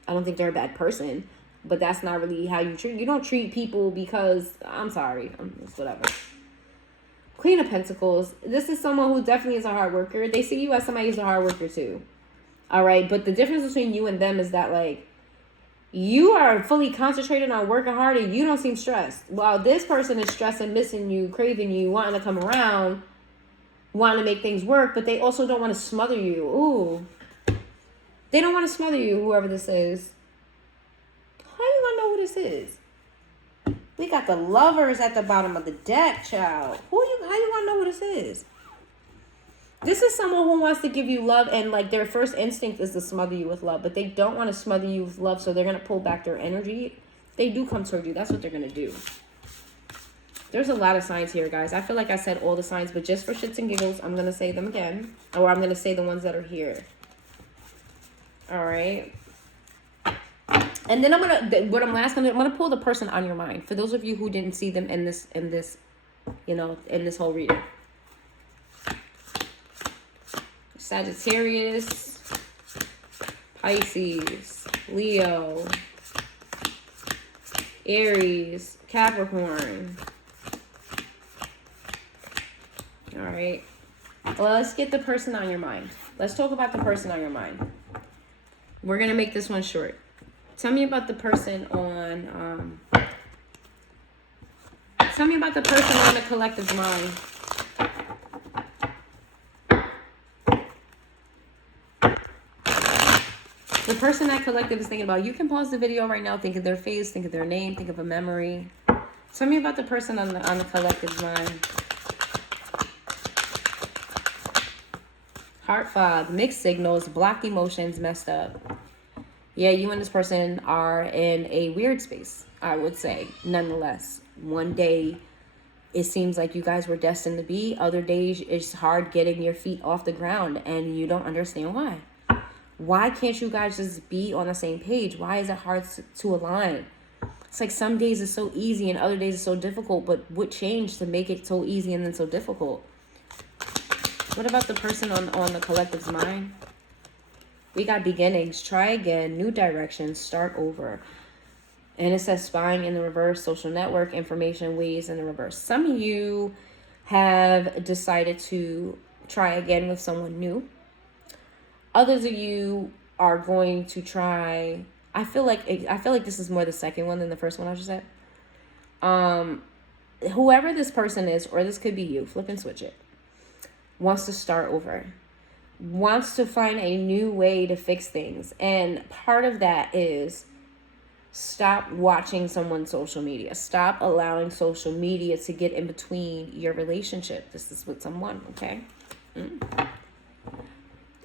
I don't think they're a bad person, but that's not really how you treat. You don't treat people because, I'm sorry, it's whatever. Queen of Pentacles. This is someone who definitely is a hard worker. They see you as somebody who's a hard worker too. All right. But the difference between you and them is that like, you are fully concentrated on working hard and you don't seem stressed. While this person is stressed and missing you, craving you, wanting to come around, wanting to make things work, but they also don't want to smother you. Ooh. They don't want to smother you, whoever this is. How you gonna know who this is? We got the Lovers at the bottom of the deck, child. How you gonna know who this is? This is someone who wants to give you love, and like their first instinct is to smother you with love, but they don't want to smother you with love, so they're gonna pull back their energy. They do come toward you. That's what they're gonna do. There's a lot of signs here, guys. I feel like I said all the signs, but just for shits and giggles, I'm gonna say them again, or I'm gonna say the ones that are here. All right. And then I'm gonna pull the person on your mind. For those of you who didn't see them in this, you know, in this whole reading. Sagittarius, Pisces, Leo, Aries, Capricorn. All right. Well, let's get the person on your mind. Let's talk about the person on your mind. We're gonna make this one short. Tell me about the person on the collective's mind. The person that collective is thinking about. You can pause the video right now, think of their face, think of their name, think of a memory. Tell me about the person on the collective's mind. Heart fog, mixed signals, blocked emotions, messed up. Yeah, you and this person are in a weird space, I would say. Nonetheless, one day it seems like you guys were destined to be. Other days it's hard getting your feet off the ground and you don't understand why. Why can't you guys just be on the same page? Why is it hard to align? It's like some days it's so easy and other days it's so difficult, but what changed to make it so easy and then so difficult? What about the person on the collective's mind? We got beginnings, try again, new directions, start over. And it says spying in the reverse, social network, information, ways in the reverse. Some of you have decided to try again with someone new. Others of you are going to try. I feel like this is more the second one than the first one I just said. Whoever this person is, or this could be you, flip and switch it, wants to start over. Wants to find a new way to fix things. And part of that is stop watching someone's social media. Stop allowing social media to get in between your relationship. This is with someone, okay?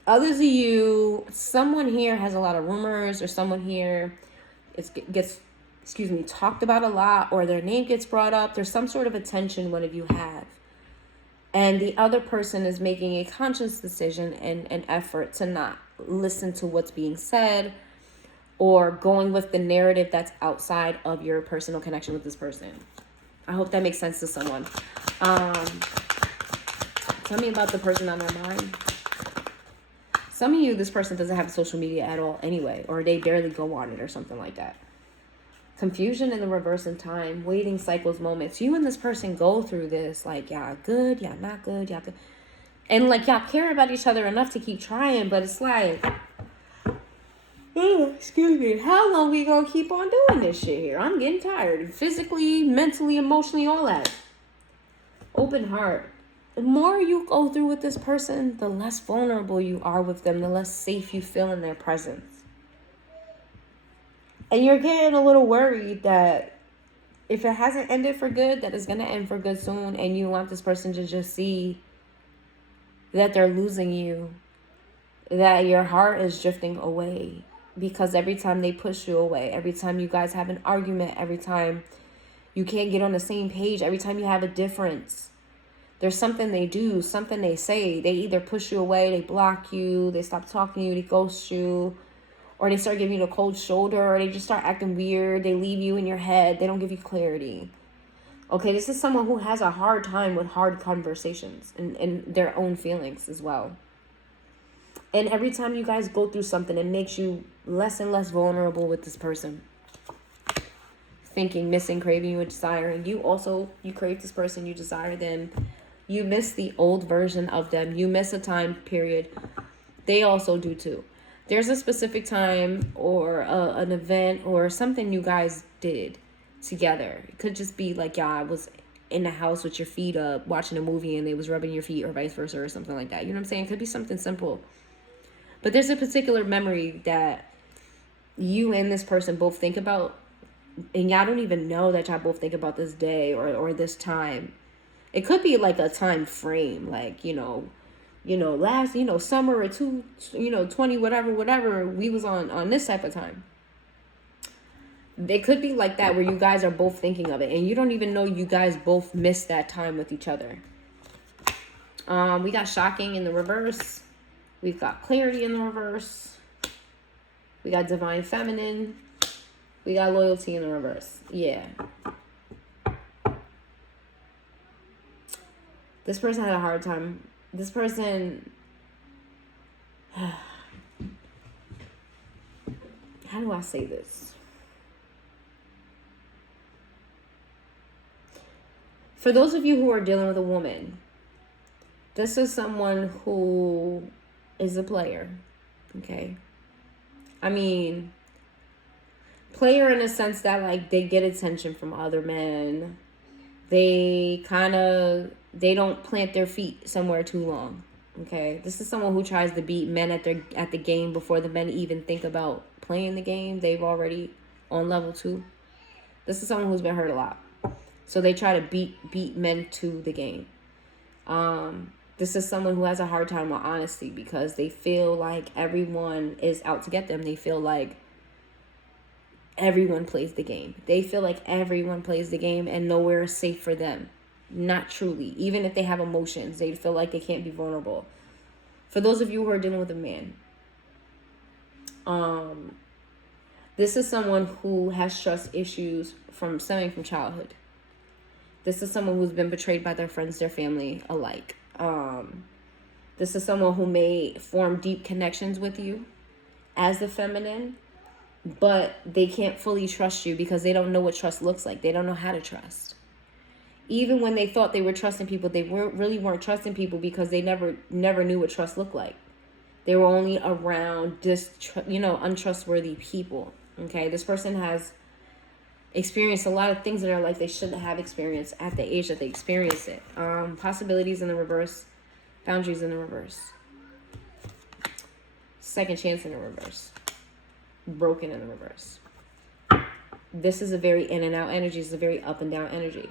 Others of you, someone here has a lot of rumors, or someone here gets talked about a lot, or their name gets brought up. There's some sort of attention one of you have. And the other person is making a conscious decision and an effort to not listen to what's being said, or going with the narrative that's outside of your personal connection with this person. I hope that makes sense to someone. Tell me about the person on their mind. Some of you, this person doesn't have social media at all anyway, or they barely go on it or something like that. Confusion in the reverse in time, waiting cycles, moments. You and this person go through this, like, y'all good, y'all not good, y'all good. And, like, y'all care about each other enough to keep trying, but it's like, excuse me, how long we gonna keep on doing this shit here? I'm getting tired. Physically, mentally, emotionally, all that. Open heart. The more you go through with this person, the less vulnerable you are with them, the less safe you feel in their presence. And you're getting a little worried that if it hasn't ended for good, that it's going to end for good soon. And you want this person to just see that they're losing you, that your heart is drifting away. Because every time they push you away, every time you guys have an argument, every time You can't get on the same page every time you have a difference. There's something they do, something they say. They either push you away, they block you, they stop talking to you, they ghost you, or they start giving you the cold shoulder, or they just start acting weird. They leave you in your head. They don't give you clarity. Okay, this is someone who has a hard time with hard conversations and their own feelings as well. And every time you guys go through something, it makes you less and less vulnerable with this person. Thinking, missing, craving, you, and desiring. You crave this person, you desire them. You miss the old version of them. You miss a time period. They also do too. There's a specific time or an event or something you guys did together. It could just be like, I was in the house with your feet up watching a movie and they was rubbing your feet, or vice versa, or something like that. You know what I'm saying? It could be something simple. But there's a particular memory that you and this person both think about, and y'all don't even know that y'all both think about this day or this time. It could be like a time frame, like, last, summer or 20, whatever, we was on this type of time. It could be like that, where you guys are both thinking of it, and you don't even know you guys both missed that time with each other. We got shocking in the reverse. We've got clarity in the reverse. We got divine feminine. We got loyalty in the reverse. Yeah. This person had a hard time. This person... How do I say this? For those of you who are dealing with a woman, this is someone who is a player. Okay? I mean... player in a sense that, like, they get attention from other men. They don't plant their feet somewhere too long. Okay, this is someone who tries to beat men at the game before the men even think about playing the game. They've already on level 2. This is someone who's been hurt a lot, so they try to beat men to the game. This is someone who has a hard time with honesty because they feel like everyone is out to get them. They feel like everyone plays the game. They feel like everyone plays the game and nowhere is safe for them. Not truly. Even if they have emotions, they feel like they can't be vulnerable. For those of you who are dealing with a man, this is someone who has trust issues stemming from childhood. This is someone who's been betrayed by their friends, their family alike. This is someone who may form deep connections with you as the feminine, but they can't fully trust you because they don't know what trust looks like. They don't know how to trust. Even when they thought they were trusting people, they weren't trusting people because they never knew what trust looked like. They were only around untrustworthy people. Okay, this person has experienced a lot of things in their life they shouldn't have experienced at the age that they experienced it. Possibilities in the reverse, boundaries in the reverse, second chance in the reverse, broken in the reverse. This is a very in and out energy. It's a very up and down energy.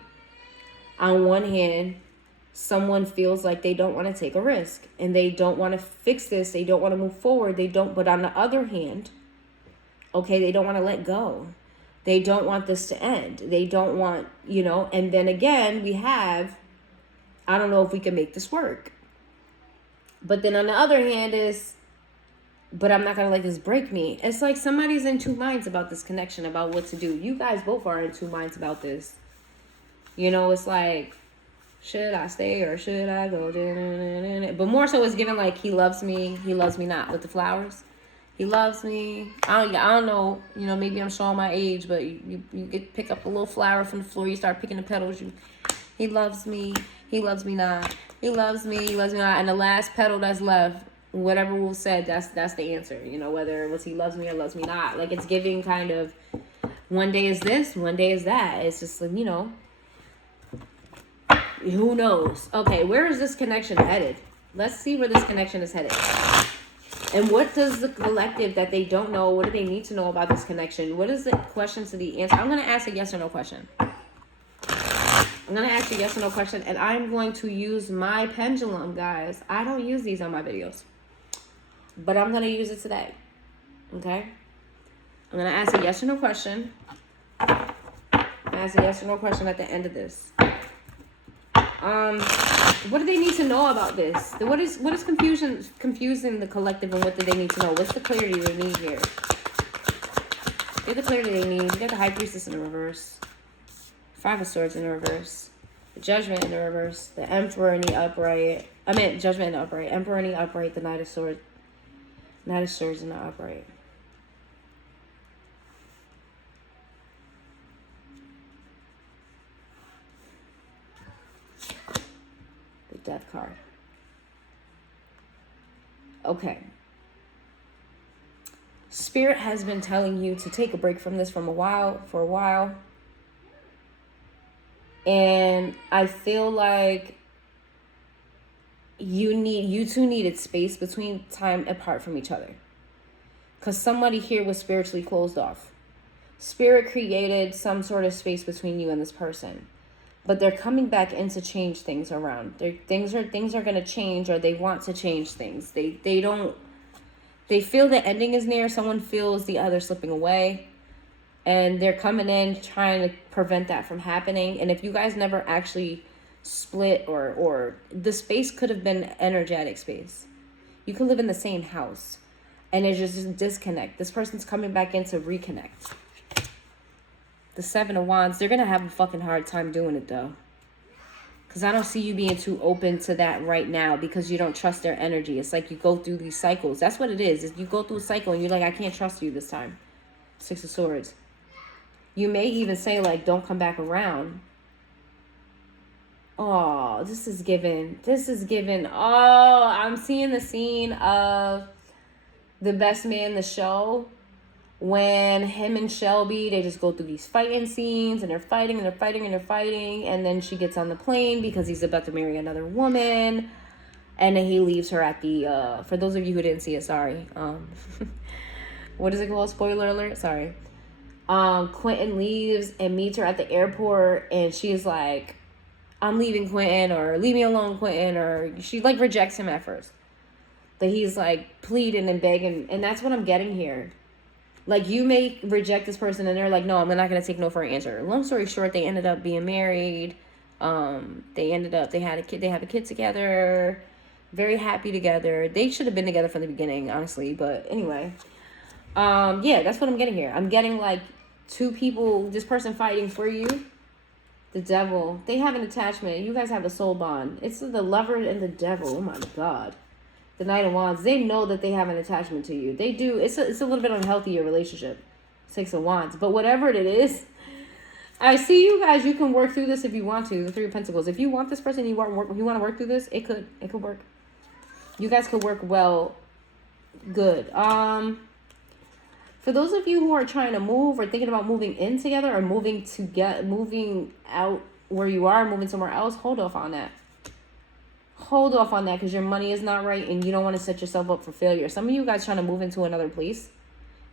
On one hand, someone feels like they don't want to take a risk and they don't want to fix this. They don't want to move forward. But on the other hand, okay, they don't want to let go. They don't want this to end. They don't want, and then again, we have, I don't know if we can make this work. But then on the other hand but I'm not going to let this break me. It's like somebody's in two minds about this connection, about what to do. You guys both are in two minds about this. It's like, should I stay or should I go? But more so it's given like he loves me not, with the flowers. He loves me. I don't know, maybe I'm showing my age, but you pick up a little flower from the floor, you start picking the petals. He loves me not. He loves me not. And the last petal that's left, whatever was said, that's the answer. Whether it was he loves me or loves me not. Like, it's giving kind of, one day is this, one day is that. It's just like, who knows? Okay, where is this connection headed? Let's see where this connection is headed. And what does the collective that they don't know, what do they need to know about this connection? What is the question to the answer? I'm going to ask a yes or no question. I'm going to ask a yes or no question, and I'm going to use my pendulum, guys. I don't use these on my videos, but I'm going to use it today. Okay? I'm going to ask a yes or no question. Ask a yes or no question at the end of this. What do they need to know about this? What is confusing the collective, and what do they need to know? What's the clarity they need here? Get the clarity they need. You got the High Priestess in the reverse. Five of Swords in the reverse. The Judgment in the reverse. The Emperor in the upright. Judgment in the upright. Emperor in the upright. The Knight of Swords. Knight of Swords in the upright. The Death card. Okay. Spirit has been telling you to take a break from this for a while. And I feel like you two needed space between time apart from each other. Because somebody here was spiritually closed off. Spirit created some sort of space between you and this person. But they're coming back in to change things around. Things are going to change, or they want to change things. They feel the ending is near. Someone feels the other slipping away. And they're coming in trying to prevent that from happening. And if you guys never actually split, or the space could have been energetic space. You could live in the same house. And it's just a disconnect. This person's coming back in to reconnect. The Seven of Wands, they're going to have a fucking hard time doing it, though. Because I don't see you being too open to that right now, because you don't trust their energy. It's like you go through these cycles. That's what it is you go through a cycle and you're like, I can't trust you this time. Six of Swords. You may even say, like, don't come back around. Oh, this is given. Oh, I'm seeing the scene of The Best Man, the show. When him and Shelby, they just go through these fighting scenes, and they're fighting, and they're fighting, and they're fighting. And then she gets on the plane because he's about to marry another woman. And then he leaves her at the, for those of you who didn't see it, sorry. What is it called? Spoiler alert? Sorry. Quentin leaves and meets her at the airport, and she's like, I'm leaving, Quentin, or leave me alone, Quentin, or she like rejects him at first. But he's like pleading and begging, and that's what I'm getting here. Like, you may reject this person and they're like, no, I'm not going to take no for an answer. Long story short, they ended up being married. They had a kid together. Very happy together. They should have been together from the beginning, honestly. But anyway, yeah, that's what I'm getting here. I'm getting like two people, this person fighting for you. The Devil. They have an attachment. You guys have a soul bond. It's the Lover and the Devil. Oh my God. The Knight of Wands, they know that they have an attachment to you. They do. It's a little bit unhealthy, your relationship. Six of Wands. But whatever it is, I see you guys, you can work through this if you want to. The Three of Pentacles. If you want this person, you want to work through this, it could work. You guys could work well. Good. For those of you who are trying to move, or thinking about moving in together, or moving out where you are, moving somewhere else, hold off on that. Hold off on that, because your money is not right and you don't want to set yourself up for failure. Some of you guys trying to move into another place.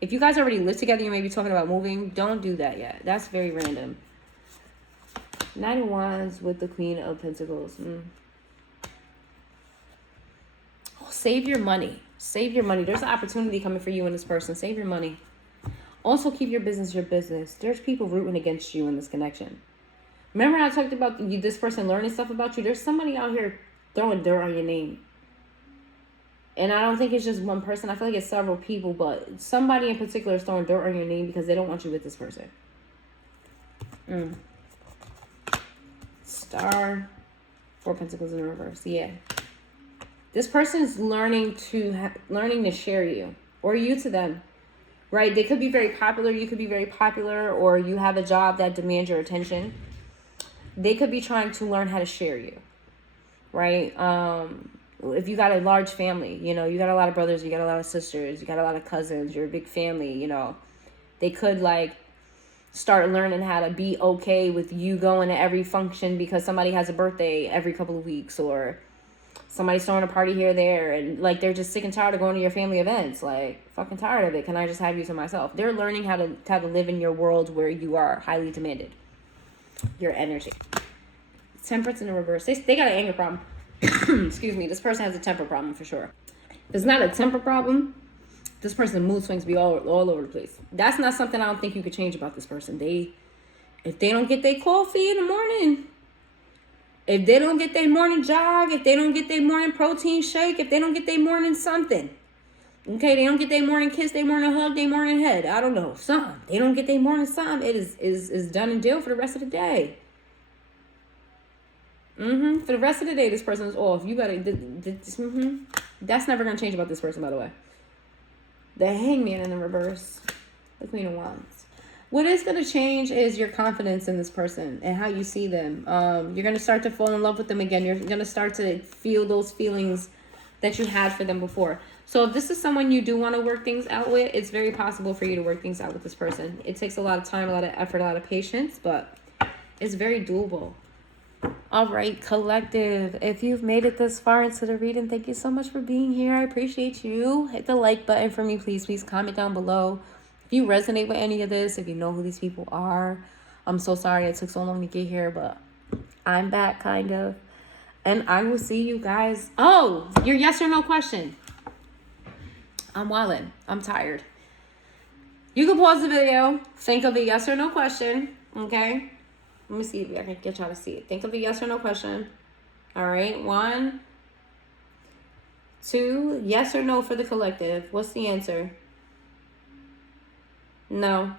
If you guys already live together, you may be talking about moving. Don't do that yet. That's very random. Knight of Wands with the Queen of Pentacles. Oh, save your money. Save your money. There's an opportunity coming for you and this person. Save your money. Also, keep your business your business. There's people rooting against you in this connection. Remember how I talked about this person learning stuff about you? There's somebody out here throwing dirt on your name. And I don't think it's just one person. I feel like it's several people, but somebody in particular is throwing dirt on your name because they don't want you with this person. Star. Four Pentacles in the reverse. Yeah. This person's learning to share you, or you to them, right? They could be very popular. You could be very popular, or you have a job that demands your attention. They could be trying to learn how to share you. Right? If you got a large family, you got a lot of brothers, you got a lot of sisters, you got a lot of cousins, you're a big family, they could like start learning how to be okay with you going to every function because somebody has a birthday every couple of weeks, or somebody's throwing a party here or there, and like they're just sick and tired of going to your family events. Like, fucking tired of it. Can I just have you to myself? They're learning how to live in your world where you are highly demanded. Your energy. Temperance in the reverse. They got an anger problem. Excuse me. This person has a temper problem for sure. If it's not a temper problem, this person's mood swings be all over the place. That's not something I don't think you could change about this person. If they don't get their coffee in the morning, if they don't get their morning jog, if they don't get their morning protein shake, if they don't get their morning something, okay, they don't get their morning kiss, their morning hug, their morning head, I don't know, something. They don't get their morning something, it is done and deal for the rest of the day. For the rest of the day, this person is off. You gotta, that's never gonna change about this person, by the way. The Hangman in the reverse, the Queen of Wands. What is going to change is your confidence in this person and how you see them. You're going to start to fall in love with them again. You're going to start to feel those feelings that you had for them before. So if this is someone you do want to work things out with, it's very possible for you to work things out with this person. It takes a lot of time, a lot of effort, a lot of patience, but it's very doable. All right, collective. If you've made it this far into the reading, thank you so much for being here. I appreciate you. Hit the like button for me, please. Please comment down below. If you resonate with any of this, if you know who these people are, I'm so sorry it took so long to get here, but I'm back, kind of. And I will see you guys. Oh, your yes or no question. I'm wildin'. I'm tired. You can pause the video. Think of a yes or no question. Okay? Let me see if I can get y'all to see it. Think of a yes or no question. All right? 1, 2, yes or no for the collective. What's the answer? No.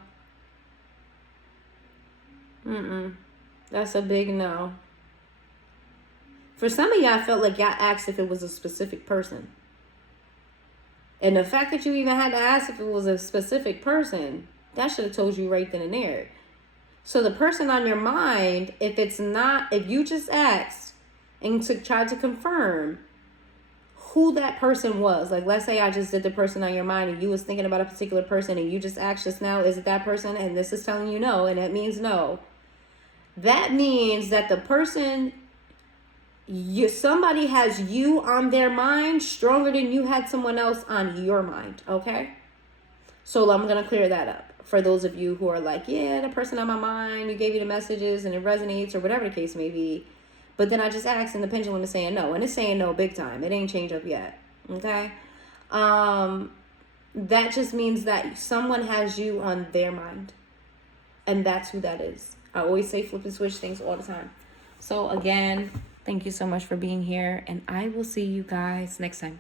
That's a big no. For some of y'all, I felt like y'all asked if it was a specific person. And the fact that you even had to ask if it was a specific person, that should have told you right then and there. So the person on your mind, if you just asked and tried to confirm who that person was, like let's say I just did the person on your mind and you was thinking about a particular person and you just asked just now, is it that person? And this is telling you no, and that means no. That means that the person, somebody has you on their mind stronger than you had someone else on your mind, okay? So I'm going to clear that up for those of you who are like, yeah, the person on my mind, you gave you the messages and it resonates or whatever the case may be. But then I just asked and the pendulum is saying no. And it's saying no big time. It ain't changed up yet. Okay? That just means that someone has you on their mind. And that's who that is. I always say flip and switch things all the time. So again, thank you so much for being here. And I will see you guys next time.